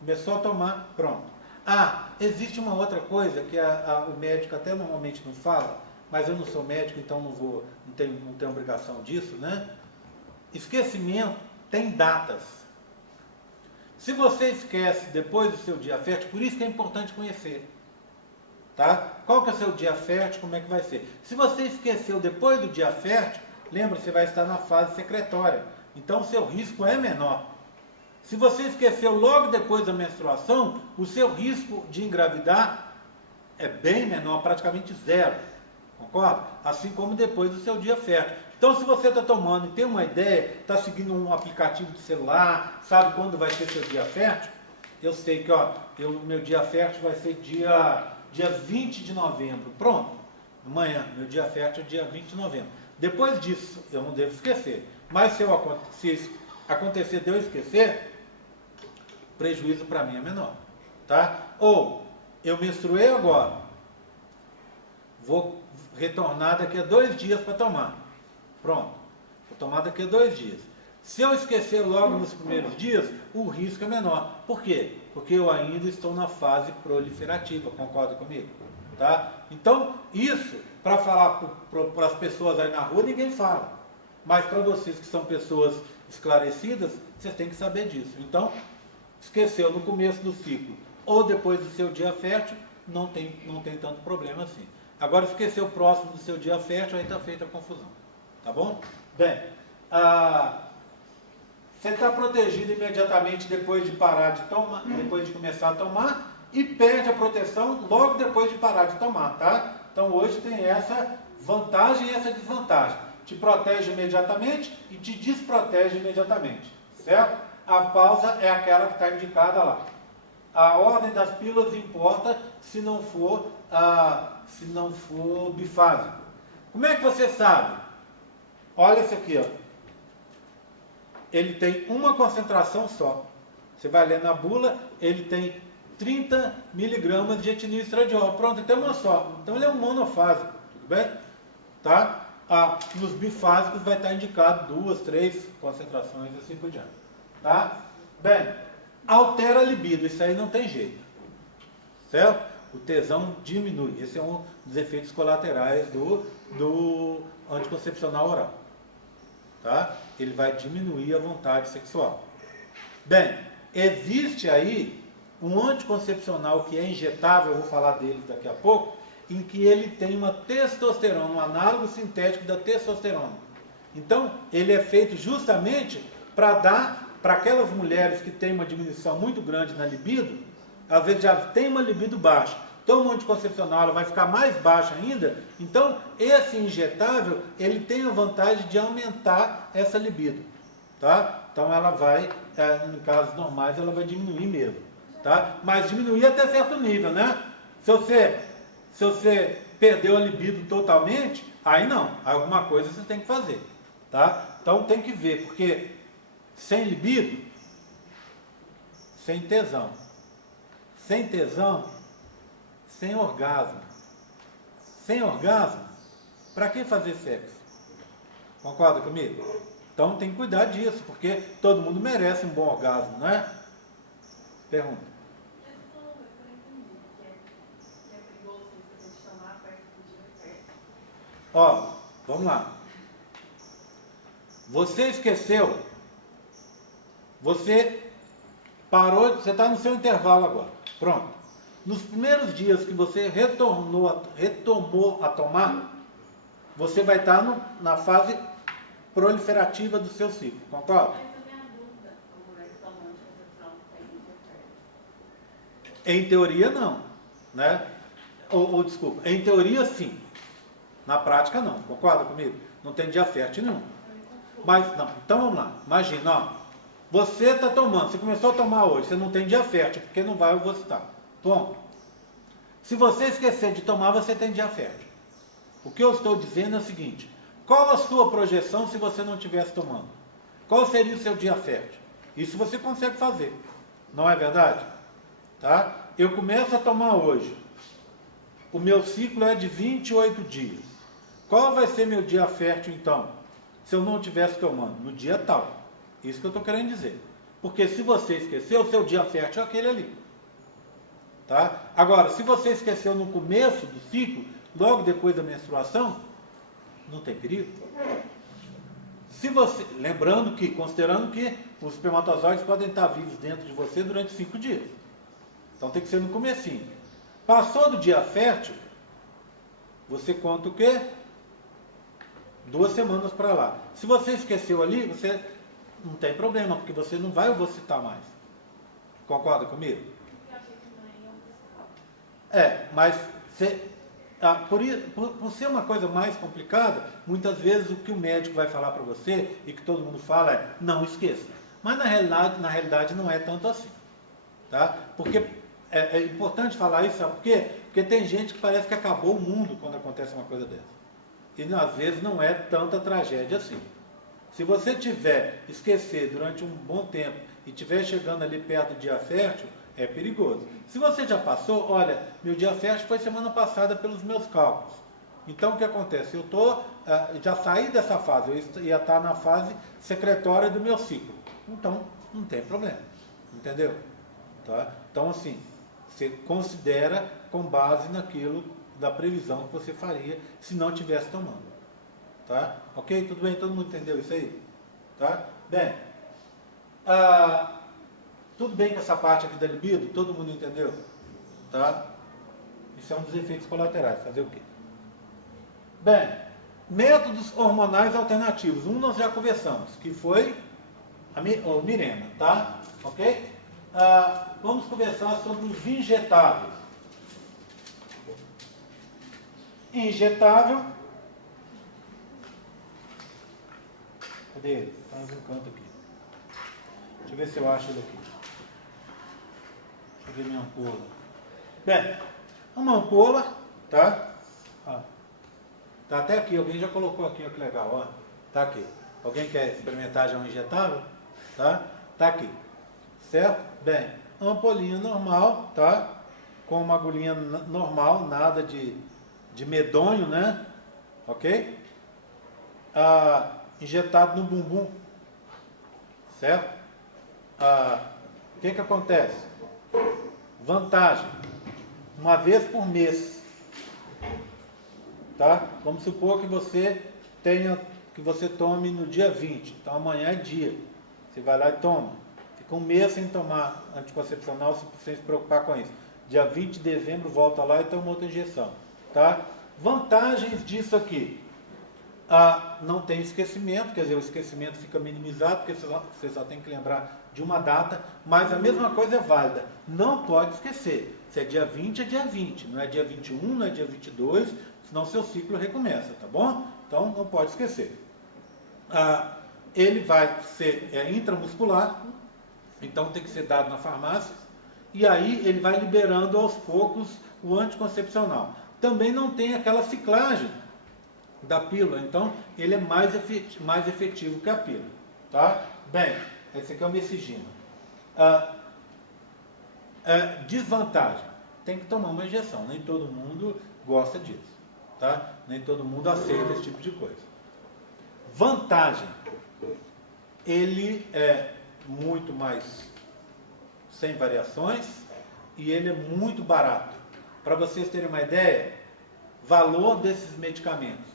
começou a tomar, pronto. Existe uma outra coisa que o médico até normalmente não fala, mas eu não sou médico, então não tenho obrigação disso, né? Esquecimento tem datas. Se você esquece depois do seu dia fértil, por isso que é importante conhecer. Tá? Qual que é o seu dia fértil, como é que vai ser? Se você esqueceu depois do dia fértil, lembra, você vai estar na fase secretória. Então o seu risco é menor. Se você esqueceu logo depois da menstruação, o seu risco de engravidar é bem menor, praticamente zero. Concorda? Assim como depois do seu dia fértil. Então, se você está tomando e tem uma ideia, está seguindo um aplicativo de celular, sabe quando vai ser seu dia fértil? Eu sei que meu dia fértil vai ser dia 20 de novembro. Pronto. Amanhã, meu dia fértil é dia 20 de novembro. Depois disso, eu não devo esquecer. Mas se acontecer de eu esquecer, o prejuízo para mim é menor. Tá? Ou, eu menstruei agora, vou retornar daqui a 2 dias para tomar. Pronto. Vou tomar daqui a 2 dias. Se eu esquecer logo nos primeiros dias, o risco é menor. Por quê? Porque eu ainda estou na fase proliferativa. Concorda comigo? Tá? Então, isso, para falar para as pessoas aí na rua, ninguém fala. Mas para vocês que são pessoas esclarecidas, vocês têm que saber disso. Então, esqueceu no começo do ciclo ou depois do seu dia fértil, não tem tanto problema assim. Agora, esqueceu próximo do seu dia fértil, aí está feita a confusão. Tá bom? Bem, você está protegido imediatamente depois de parar de tomar, depois de começar a tomar, e perde a proteção logo depois de parar de tomar, tá? Então hoje tem essa vantagem e essa desvantagem. Te protege imediatamente e te desprotege imediatamente, certo? A pausa é aquela que está indicada lá. A ordem das pílulas importa se não for bifásico. Como é que você sabe? Olha esse aqui, ó. Ele tem uma concentração só. Você vai ler na bula, ele tem 30 miligramas de etinil estradiol. Pronto, tem uma só. Então ele é um monofásico, tudo bem? Tá? Nos bifásicos vai estar indicado 2, 3 concentrações, assim por diante. Tá? Bem, altera a libido, isso aí não tem jeito. Certo? O tesão diminui. Esse é um dos efeitos colaterais do anticoncepcional oral. Tá? Ele vai diminuir a vontade sexual. Bem, existe aí um anticoncepcional que é injetável, eu vou falar dele daqui a pouco, em que ele tem uma testosterona, um análogo sintético da testosterona. Então, ele é feito justamente para dar para aquelas mulheres que têm uma diminuição muito grande na libido, às vezes já tem uma libido baixa, toma um anticoncepcional, ela vai ficar mais baixa ainda. Então, esse injetável, ele tem a vantagem de aumentar essa libido. Tá? Então, ela vai, em casos normais, ela vai diminuir mesmo. Tá? Mas diminuir até certo nível, né? Se você perdeu a libido totalmente, aí não. Alguma coisa você tem que fazer. Tá? Então, tem que ver, porque sem libido, sem tesão. Sem tesão, sem orgasmo. Sem orgasmo, para que fazer sexo? Concorda comigo? Então tem que cuidar disso, porque todo mundo merece um bom orgasmo, não é? Pergunta. Ó, vamos lá. Você esqueceu, você parou, você está no seu intervalo agora. Pronto. Nos primeiros dias que você retomou a tomar, você vai estar na fase proliferativa do seu ciclo. Concorda? Em teoria, não. Né? Desculpa, em teoria sim, na prática não, concorda comigo? Não tem dia fértil nenhum. Mas, não, então vamos lá, imagina, ó, você está tomando, você começou a tomar hoje, você não tem dia fértil, porque não vai ovocitar. Ponto. Se você esquecer de tomar, você tem dia fértil. O que eu estou dizendo é o seguinte, qual a sua projeção se você não estivesse tomando? Qual seria o seu dia fértil? Isso você consegue fazer, não é verdade? Tá? Eu começo a tomar hoje, o meu ciclo é de 28 dias. Qual vai ser meu dia fértil então? Se eu não estivesse tomando? No dia tal. Isso que eu estou querendo dizer. Porque se você esqueceu, o seu dia fértil é aquele ali. Tá? Agora, se você esqueceu no começo do ciclo, logo depois da menstruação, não tem perigo. Se você, lembrando que, considerando que os espermatozoides podem estar vivos dentro de você durante 5 dias. Então tem que ser no comecinho. Passou do dia fértil, você conta o quê? 2 semanas para lá. Se você esqueceu ali, você não tem problema, porque você não vai ovocitar mais. Concorda comigo? Eu achei que não é ovocitar. Mas você, por ser uma coisa mais complicada, muitas vezes o que o médico vai falar para você, e que todo mundo fala é, não esqueça. Mas na realidade não é tanto assim. Tá? Porque é importante falar isso, sabe por quê? Porque tem gente que parece que acabou o mundo quando acontece uma coisa dessa. E às vezes não é tanta tragédia assim. Se você esquecer durante um bom tempo e estiver chegando ali perto do dia fértil, é perigoso. Se você já passou, olha, meu dia fértil foi semana passada pelos meus cálculos. Então o que acontece? Eu já saí dessa fase, eu ia estar na fase secretória do meu ciclo. Então não tem problema. Entendeu? Tá? Então assim, você considera com base naquilo da previsão que você faria se não estivesse tomando. Tá? Ok? Tudo bem? Todo mundo entendeu isso aí? Tá? Bem, tudo bem com essa parte aqui da libido? Todo mundo entendeu? Tá? Isso é um dos efeitos colaterais. Fazer o quê? Bem, métodos hormonais alternativos. Um nós já conversamos, que foi o Mirena, tá? Ok? Vamos conversar sobre os injetáveis. Injetável. Cadê ele? Está em algum canto aqui. Deixa eu ver se eu acho ele aqui. Deixa eu ver minha ampola. Bem, uma ampola, tá? Tá até aqui, alguém já colocou aqui, olha que legal, ó. Tá aqui. Alguém quer experimentar já um injetável? Tá? Tá aqui. Certo? Bem, ampolinha normal, tá? Com uma agulhinha normal, nada de medonho, né? Ok? Injetado no bumbum. Certo? O que acontece? Vantagem. Uma vez por mês. Tá? Vamos supor que você tome no dia 20. Então amanhã é dia. Você vai lá e toma. Fica um mês sem tomar anticoncepcional, sem se preocupar com isso. Dia 20 de dezembro volta lá e toma outra injeção. Tá? Vantagens disso aqui. Não tem esquecimento, quer dizer, o esquecimento fica minimizado, porque você só tem que lembrar de uma data, mas a mesma coisa é válida. Não pode esquecer. Se é dia 20, é dia 20. Não é dia 21, não é dia 22, senão seu ciclo recomeça, tá bom? Então, não pode esquecer. Ele vai ser intramuscular, então tem que ser dado na farmácia, e aí ele vai liberando aos poucos o anticoncepcional. Também não tem aquela ciclagem da pílula, então ele é mais efetivo que a pílula. Tá? Bem, esse aqui é o Mesigina. Desvantagem, tem que tomar uma injeção, nem todo mundo gosta disso. Tá? Nem todo mundo aceita esse tipo de coisa. Vantagem, ele é muito mais sem variações e ele é muito barato. Para vocês terem uma ideia, valor desses medicamentos,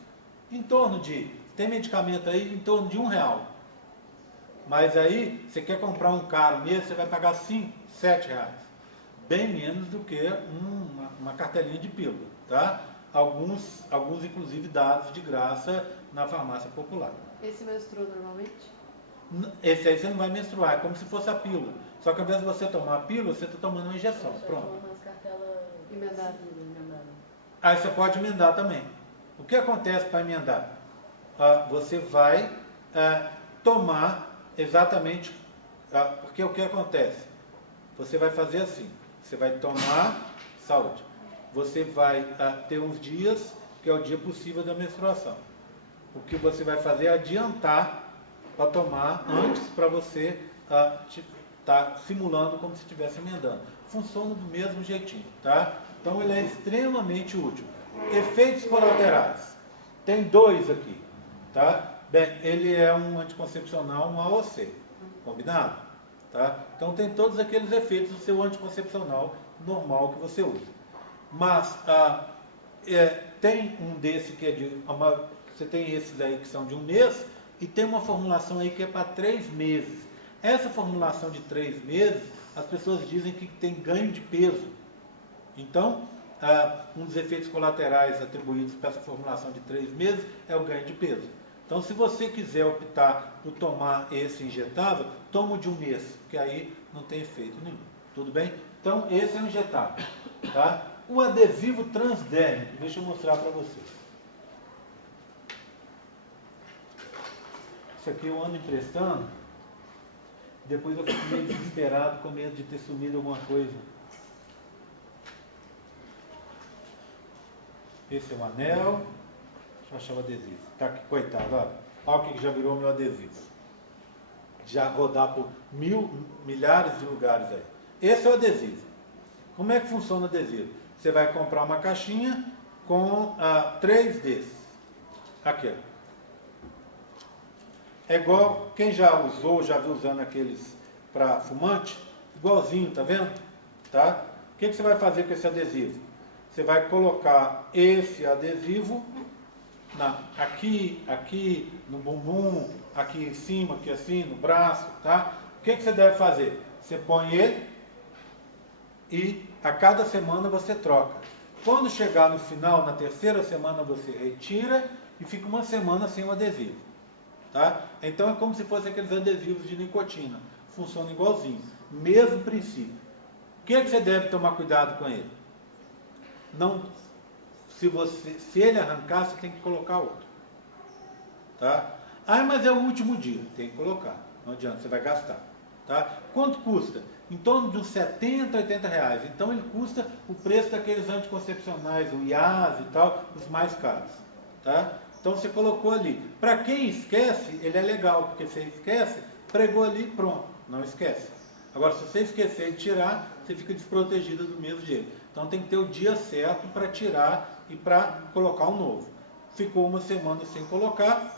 tem medicamento aí em torno de R$1. Mas aí, você quer comprar um caro mesmo, você vai pagar 5, 7 reais. Bem menos do que uma cartelinha de pílula, tá? Alguns inclusive dados de graça na farmácia popular. Esse menstrua normalmente? Esse aí você não vai menstruar, é como se fosse a pílula. Só que ao invés de você tomar a pílula, você está tomando uma injeção. Pronto. Umas cartelas Emendada. emendada. Aí você pode emendar também. O que acontece para emendar? Você vai tomar exatamente, porque o que acontece? Você vai fazer assim, você vai tomar saúde. Você vai ter uns dias, que é o dia possível da menstruação. O que você vai fazer é adiantar para tomar antes, para você estar simulando como se estivesse emendando. Funciona do mesmo jeitinho, tá? Então ele é extremamente útil. Efeitos colaterais. Tem 2 aqui, tá? Bem, ele é um anticoncepcional, um AOC, combinado? Tá? Então tem todos aqueles efeitos do seu anticoncepcional normal que você usa. Mas tem um desse que é você tem esses aí que são de 1 mês, e tem uma formulação aí que é para 3 meses. Essa formulação de 3 meses, as pessoas dizem que tem ganho de peso. Então, um dos efeitos colaterais atribuídos para essa formulação de 3 meses é o ganho de peso. Então, se você quiser optar por tomar esse injetável, toma o de 1 mês, que aí não tem efeito nenhum. Tudo bem? Então, esse é o injetável. Tá? O adesivo transdérmico, deixa eu mostrar para vocês. Isso aqui eu ando emprestando, depois eu fico meio desesperado com medo de ter sumido alguma coisa. Esse é o anel. Deixa eu achar o adesivo. Tá aqui, coitado, olha. Olha o que já virou meu adesivo. Já rodar por milhares de lugares aí. Esse é o adesivo. Como é que funciona o adesivo? Você vai comprar uma caixinha com 3 desses. Aqui, ó. É igual, quem já usou, já viu usando aqueles para fumante, igualzinho, tá vendo? Tá? O que você vai fazer com esse adesivo? Você vai colocar esse adesivo aqui no bumbum, aqui em cima, aqui assim, no braço, tá? O que você deve fazer? Você põe ele e a cada semana você troca. Quando chegar no final, na 3ª semana, você retira e fica 1 semana sem o adesivo. Tá? Então é como se fossem aqueles adesivos de nicotina. Funciona igualzinho. Mesmo princípio. O que você deve tomar cuidado com ele? Não, se ele arrancar, você tem que colocar outro. Tá? Mas é o último dia. Tem que colocar. Não adianta, você vai gastar. Tá? Quanto custa? Em torno de uns 70, 80 reais. Então ele custa o preço daqueles anticoncepcionais, o IAS e tal, os mais caros. Tá? Então você colocou ali. Para quem esquece, ele é legal, porque você esquece, pregou ali, pronto, não esquece. Agora, se você esquecer de tirar, você fica desprotegido do mesmo jeito. Então tem que ter o dia certo para tirar e para colocar um novo. Ficou 1 semana sem colocar,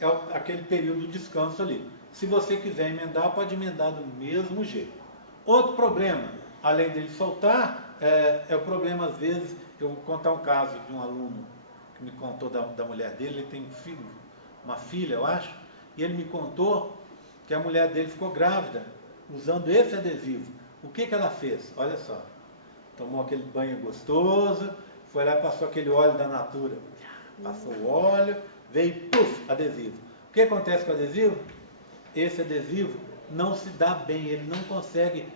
é aquele período de descanso ali. Se você quiser emendar, pode emendar do mesmo jeito. Outro problema, além dele soltar, é o problema, às vezes, eu vou contar um caso de um aluno que me contou da mulher dele. Ele tem um filho, uma filha, eu acho, e ele me contou que a mulher dele ficou grávida usando esse adesivo. O que ela fez? Olha só, tomou aquele banho gostoso, foi lá e passou aquele óleo da Natura, passou o óleo, veio e puf, adesivo. O que acontece com o adesivo? Esse adesivo não se dá bem, ele não consegue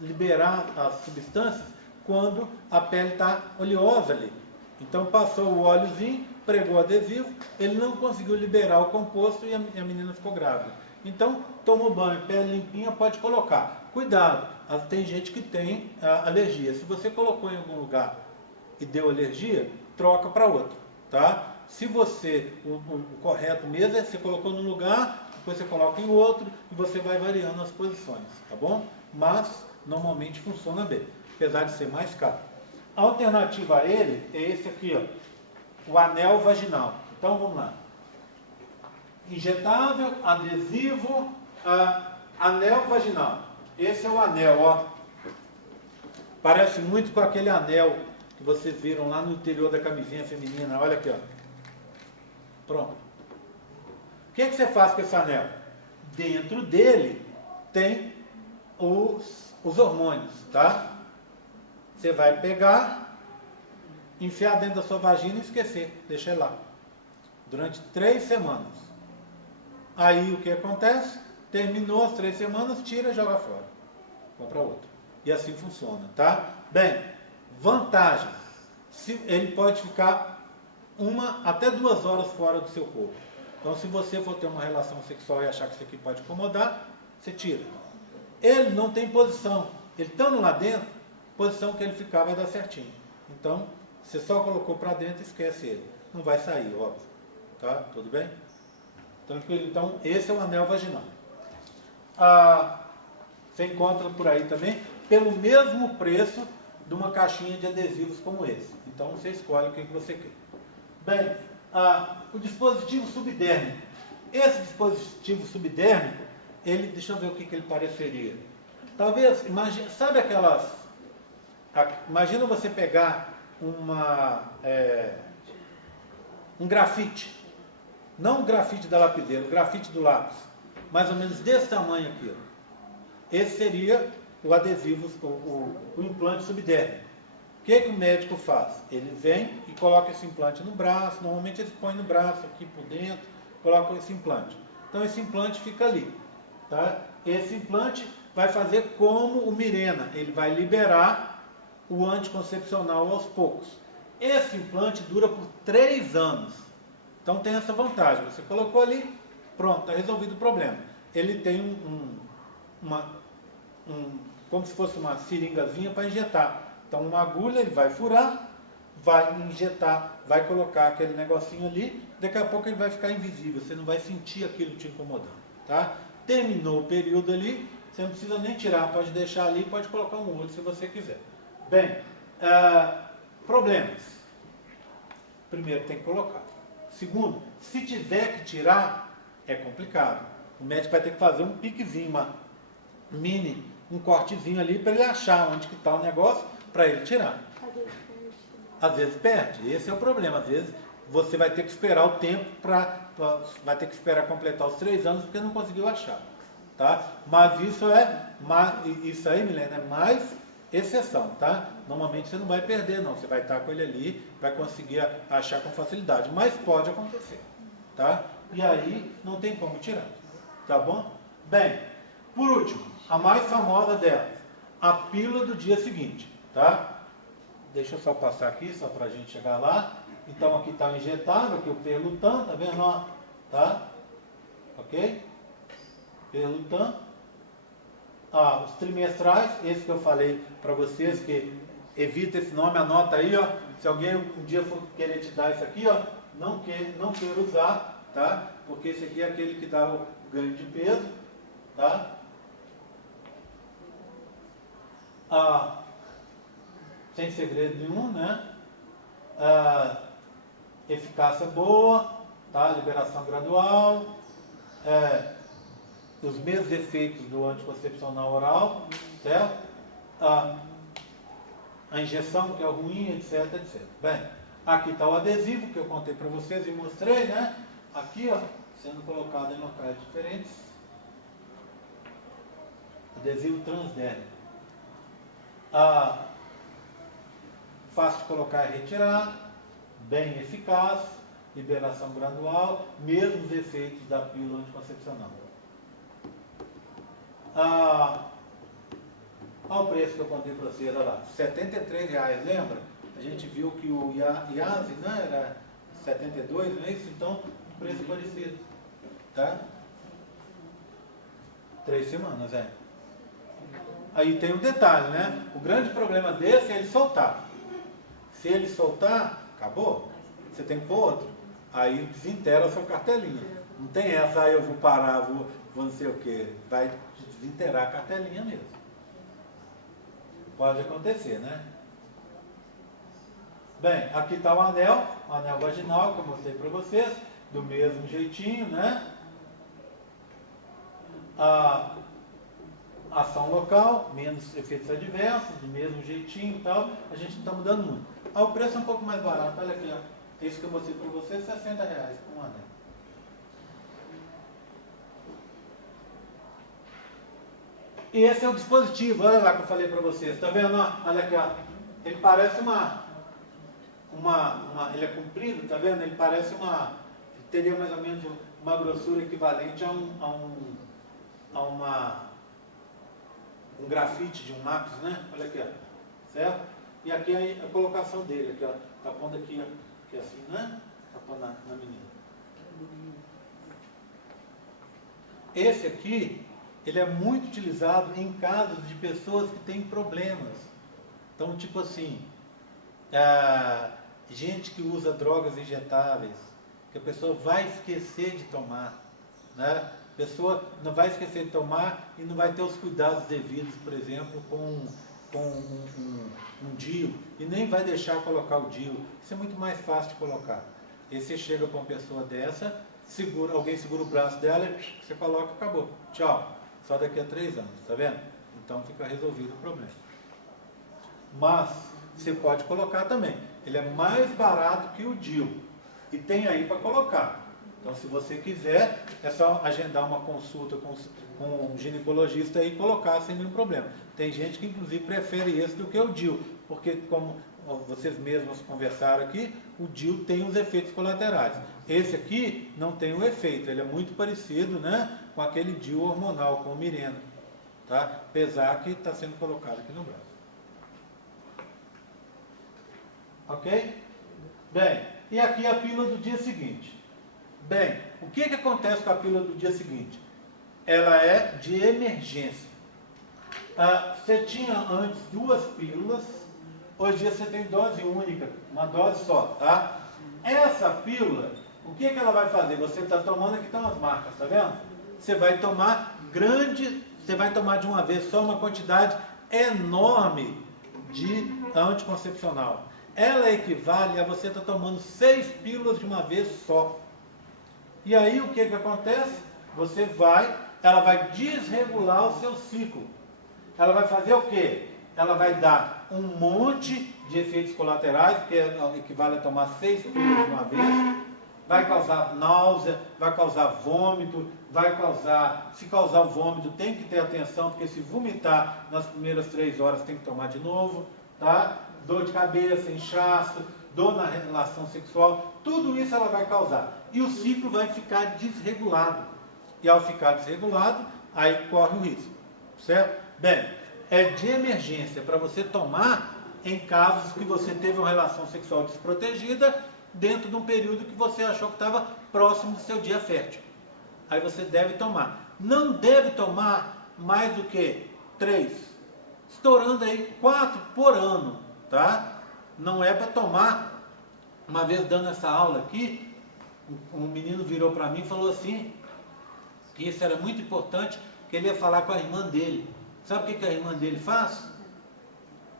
liberar as substâncias quando a pele está oleosa ali. Então passou o óleozinho, pregou o adesivo, ele não conseguiu liberar o composto e a menina ficou grávida. Então tomou banho, pele limpinha, pode colocar. Cuidado, tem gente que tem alergia. Se você colocou em algum lugar e deu alergia, troca para outro, tá? Se você, o correto mesmo é você colocou num lugar, depois você coloca em outro e você vai variando as posições, tá bom? Mas normalmente funciona bem, apesar de ser mais caro. A alternativa a ele é esse aqui, ó, o anel vaginal. Então vamos lá. Injetável, adesivo, anel vaginal. Esse é o anel, ó. Parece muito com aquele anel que vocês viram lá no interior da camisinha feminina. Olha aqui, ó. Pronto. O que você faz com esse anel? Dentro dele tem os hormônios, tá? Você vai pegar, enfiar dentro da sua vagina e esquecer, deixa ele lá. Durante 3 semanas. Aí o que acontece? Terminou as 3 semanas, tira e joga fora. Compra outro. E assim funciona, tá? Bem, vantagem. ele pode ficar 1 até 2 horas fora do seu corpo. Então, se você for ter uma relação sexual e achar que isso aqui pode incomodar, você tira. Ele não tem posição. Ele estando lá dentro, posição que ele ficar vai dar certinho. Então, você só colocou para dentro, esquece ele. Não vai sair, óbvio. Tá? Tudo bem? Tranquilo? Então, esse é o anel vaginal. Você encontra por aí também, pelo mesmo preço de uma caixinha de adesivos como esse. Então, você escolhe o que você quer. Bem, o dispositivo subdérmico. Esse dispositivo subdérmico, deixa eu ver o que ele pareceria. Talvez, sabe aquelas... Imagina você pegar um grafite. Não o grafite da lapiseira, o grafite do lápis. Mais ou menos desse tamanho aqui. Esse seria o adesivo, o implante subdérmico. O que o médico faz? Ele vem e coloca esse implante no braço. Normalmente eles põem no braço, aqui por dentro, colocam esse implante. Então esse implante fica ali. Tá? Esse implante vai fazer como o Mirena. Ele vai liberar o anticoncepcional aos poucos. Esse implante dura por 3 anos. Então tem essa vantagem. Você colocou ali, pronto, está resolvido o problema. Ele tem como se fosse uma seringazinha para injetar. Então uma agulha, ele vai furar, vai injetar, vai colocar aquele negocinho ali, daqui a pouco ele vai ficar invisível, você não vai sentir aquilo te incomodando. Tá? Terminou o período ali, você não precisa nem tirar, pode deixar ali, pode colocar um outro se você quiser. Bem, problemas. Primeiro tem que colocar. Segundo, se tiver que tirar, é complicado. O médico vai ter que fazer um piquezinho, um cortezinho ali para ele achar onde que está o negócio, para ele tirar. Às vezes perde, esse é o problema. Às vezes você vai ter que esperar o tempo vai ter que esperar completar os 3 anos porque não conseguiu achar. Tá? Mas isso aí, Milena, é mais exceção, tá? Normalmente você não vai perder, não. Você vai estar com ele ali, vai conseguir achar com facilidade. Mas pode acontecer, tá? E aí não tem como tirar, tá bom? Bem, por último, a mais famosa delas, a pílula do dia seguinte, tá? Deixa eu só passar aqui, só para a gente chegar lá. Então aqui está o injetável, aqui o Perlutan, tá vendo? Ó, tá? Ok? Perlutan. Os trimestrais, esse que eu falei para vocês, que evita esse nome, anota aí, ó. Se alguém um dia for querer te dar isso aqui, ó, não queira usar, tá? Porque esse aqui é aquele que dá o ganho de peso, tá? Sem segredo nenhum, né? Eficácia boa, tá? Liberação gradual, os mesmos efeitos do anticoncepcional oral, certo? A injeção, que é ruim, etc, etc. Bem, aqui está o adesivo que eu contei para vocês e mostrei, né? Aqui, ó, sendo colocado em locais diferentes. Adesivo transdérmico. Fácil de colocar e retirar, bem eficaz, liberação gradual, mesmos efeitos da pílula anticoncepcional. Olha o preço que eu contei para vocês, olha lá, R$73, lembra? A gente viu que o IASE, né, era 72, não é isso? Então, um preço parecido, tá? 3 semanas, Aí tem um detalhe, né? O grande problema desse é ele soltar. Se ele soltar, acabou. Você tem que pôr outro. Aí desintegra a sua cartelinha. Não tem essa, eu vou parar, vou não sei o quê. Vai desintegrar a cartelinha mesmo. Pode acontecer, né? Bem, aqui está o anel vaginal, que eu mostrei para vocês, do mesmo jeitinho, né? Ação local, menos efeitos adversos, do mesmo jeitinho e tal, a gente não está mudando muito. O preço é um pouco mais barato, olha aqui, ó. Esse que eu mostrei para vocês, R$60 por um anel. E esse é o dispositivo, olha lá que eu falei para vocês, está vendo? Olha aqui, ó. Ele parece ele é comprido, está vendo? Ele parece teria mais ou menos uma grossura equivalente a um grafite de um lápis, né? Olha aqui, ó. Certo? E aqui é a colocação dele, aqui, ó, tá pondo aqui, ó, aqui assim, né? Tá pondo na menina. Esse aqui, ele é muito utilizado em casos de pessoas que têm problemas. Então, tipo assim, gente que usa drogas injetáveis, que a pessoa vai esquecer de tomar, né? A pessoa não vai esquecer de tomar e não vai ter os cuidados devidos, por exemplo, com um DIU, e nem vai deixar colocar o DIU. Isso é muito mais fácil de colocar. E você chega para uma pessoa dessa, alguém segura o braço dela, você coloca e acabou. Tchau. Só daqui a 3 anos, tá vendo? Então fica resolvido o problema. Mas você pode colocar também. Ele é mais barato que o DIU. E tem aí para colocar. Então, se você quiser, é só agendar uma consulta com um ginecologista e colocar sem nenhum problema. Tem gente que, inclusive, prefere esse do que o DIU, porque, como vocês mesmos conversaram aqui, o DIU tem os efeitos colaterais. Esse aqui não tem o efeito, ele é muito parecido, né, com aquele DIU hormonal, com o Mirena, tá? Apesar que está sendo colocado aqui no braço. Ok? Bem, e aqui a pílula do dia seguinte. Bem, o que acontece com a pílula do dia seguinte? Ela é de emergência. Você tinha antes 2 pílulas, hoje você tem dose única, uma dose só, tá? Essa pílula, o que ela vai fazer? Você está tomando, aqui estão as marcas, tá vendo? Você vai tomar você vai tomar de uma vez só uma quantidade enorme de anticoncepcional. Ela equivale a você estar tomando 6 pílulas de uma vez só. E aí o que acontece? Ela vai desregular o seu ciclo. Ela vai fazer o quê? Ela vai dar um monte de efeitos colaterais, que equivale a tomar 6 pílulas de uma vez. Vai causar náusea, vai causar vômito, se causar o vômito tem que ter atenção, porque se vomitar nas primeiras 3 horas tem que tomar de novo, tá? Dor de cabeça, inchaço, dor na relação sexual, tudo isso ela vai causar. E o ciclo vai ficar desregulado. E ao ficar desregulado, aí corre o risco. Certo? Bem, é de emergência para você tomar em casos que você teve uma relação sexual desprotegida dentro de um período que você achou que estava próximo do seu dia fértil. Aí você deve tomar. Não deve tomar mais do que 3, estourando aí 4 por ano, tá? Não é para tomar. Uma vez dando essa aula aqui, um menino virou para mim e falou assim, que isso era muito importante, que ele ia falar com a irmã dele. Sabe o que a irmã dele faz?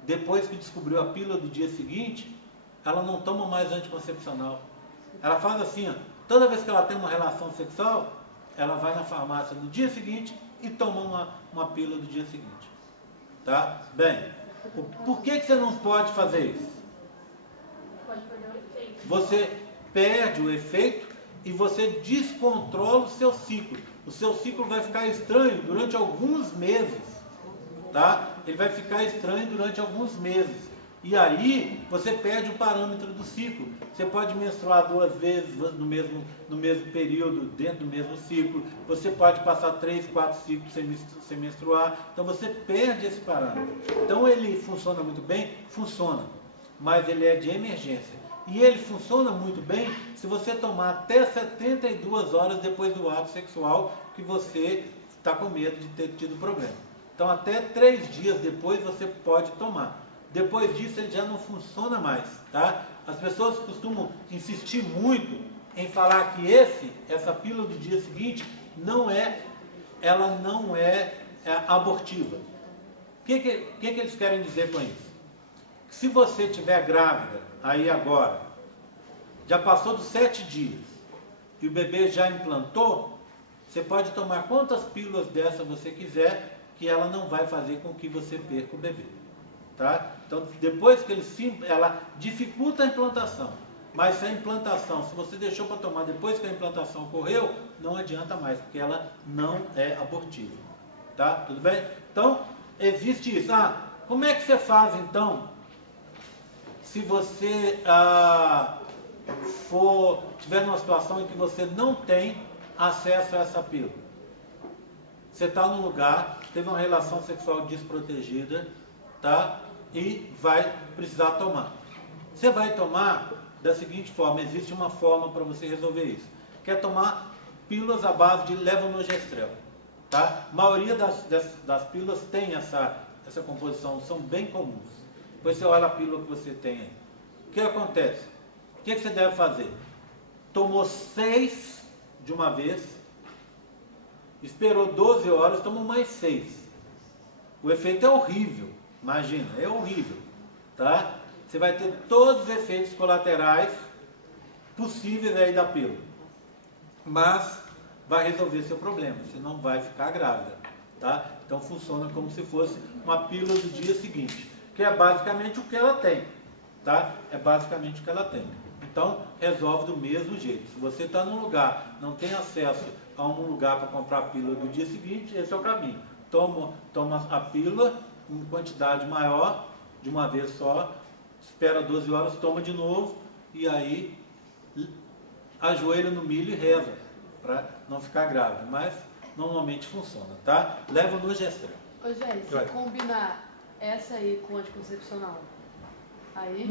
Depois que descobriu a pílula do dia seguinte, ela não toma mais anticoncepcional. Ela faz assim, ó, toda vez que ela tem uma relação sexual, ela vai na farmácia no dia seguinte e toma uma pílula do dia seguinte. Tá? Bem, por que você não pode fazer isso? Pode perder o efeito. Você perde o efeito e você descontrola o seu ciclo. O seu ciclo vai ficar estranho durante alguns meses, tá? Ele vai ficar estranho durante alguns meses. E aí você perde o parâmetro do ciclo. Você pode menstruar 2 vezes no mesmo período, dentro do mesmo ciclo. Você pode passar 3, 4 ciclos sem menstruar. Então você perde esse parâmetro. Então ele funciona muito bem? Funciona. Mas ele é de emergência. E ele funciona muito bem se você tomar até 72 horas depois do ato sexual que você está com medo de ter tido problema. Então até 3 dias depois você pode tomar. Depois disso ele já não funciona mais, tá? As pessoas costumam insistir muito em falar que essa pílula do dia seguinte ela não é abortiva. O que eles querem dizer com isso? Se você estiver grávida, aí agora, já passou dos 7 dias, e o bebê já implantou, você pode tomar quantas pílulas dessa você quiser, que ela não vai fazer com que você perca o bebê. Tá? Então, depois que ela dificulta a implantação, mas se a implantação, se você deixou para tomar depois que a implantação ocorreu, não adianta mais, porque ela não é abortiva. Tá? Tudo bem? Então, existe isso. Como é que você faz, então, se você tiver numa situação em que você não tem acesso a essa pílula? Você está num lugar, teve uma relação sexual desprotegida, tá? e vai precisar tomar. Você vai tomar da seguinte forma, existe uma forma para você resolver isso. Quer tomar pílulas à base de levonorgestrel. Tá? A maioria das pílulas tem essa composição, são bem comuns. Depois você olha a pílula que você tem aí. O que acontece? O que você deve fazer? Tomou 6 de uma vez, esperou 12 horas, tomou mais 6. O efeito é horrível, imagina, é horrível. Tá? Você vai ter todos os efeitos colaterais possíveis aí da pílula. Mas vai resolver seu problema, você não vai ficar grávida. Tá? Então funciona como se fosse uma pílula do dia seguinte, que é basicamente o que ela tem. Tá? É basicamente o que ela tem. Então resolve do mesmo jeito. Se você está num lugar, não tem acesso a um lugar para comprar a pílula do dia seguinte, esse é o caminho. Toma a pílula em quantidade maior, de uma vez só, espera 12 horas, toma de novo, e aí ajoelha no milho e reza, para não ficar grávida. Mas normalmente funciona, tá? Levonorgestrel. Ô, Géi, se combinar essa aí com anticoncepcional, aí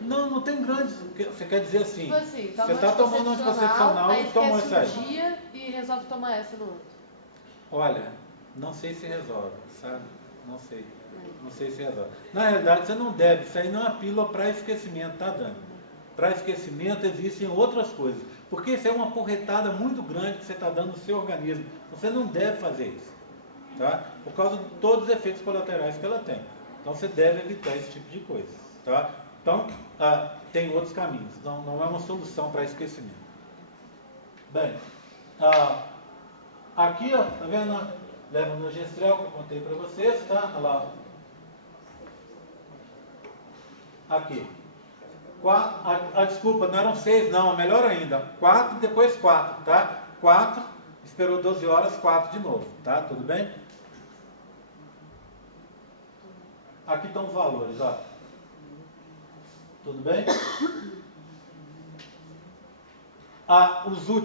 não tem grandes. Você quer dizer assim, tipo assim, você está tomando anticoncepcional e tomou essa aí. um dia e resolve tomar essa no outro. Olha, não sei se resolve, sabe? Não sei. Não sei se resolve. Na realidade, você não deve. Isso aí não é uma pílula para esquecimento, tá, Dani? Para esquecimento existem outras coisas. Porque isso é uma porretada muito grande que você está dando no seu organismo. Você não deve fazer isso. Tá? Por causa de todos os efeitos colaterais que ela tem. Então você deve evitar esse tipo de coisa. Tá? Então, tem outros caminhos. Não é uma solução para esquecimento. Bem, aqui, ó, tá vendo? Levonorgestrel que eu contei para vocês, tá? Olha lá. Aqui. Desculpa, não eram 6 não, melhor ainda. 4, depois 4, tá? 4, esperou 12 horas, 4 de novo, tá? Tudo bem? Aqui estão os valores, ó. Tudo bem? Os últimos.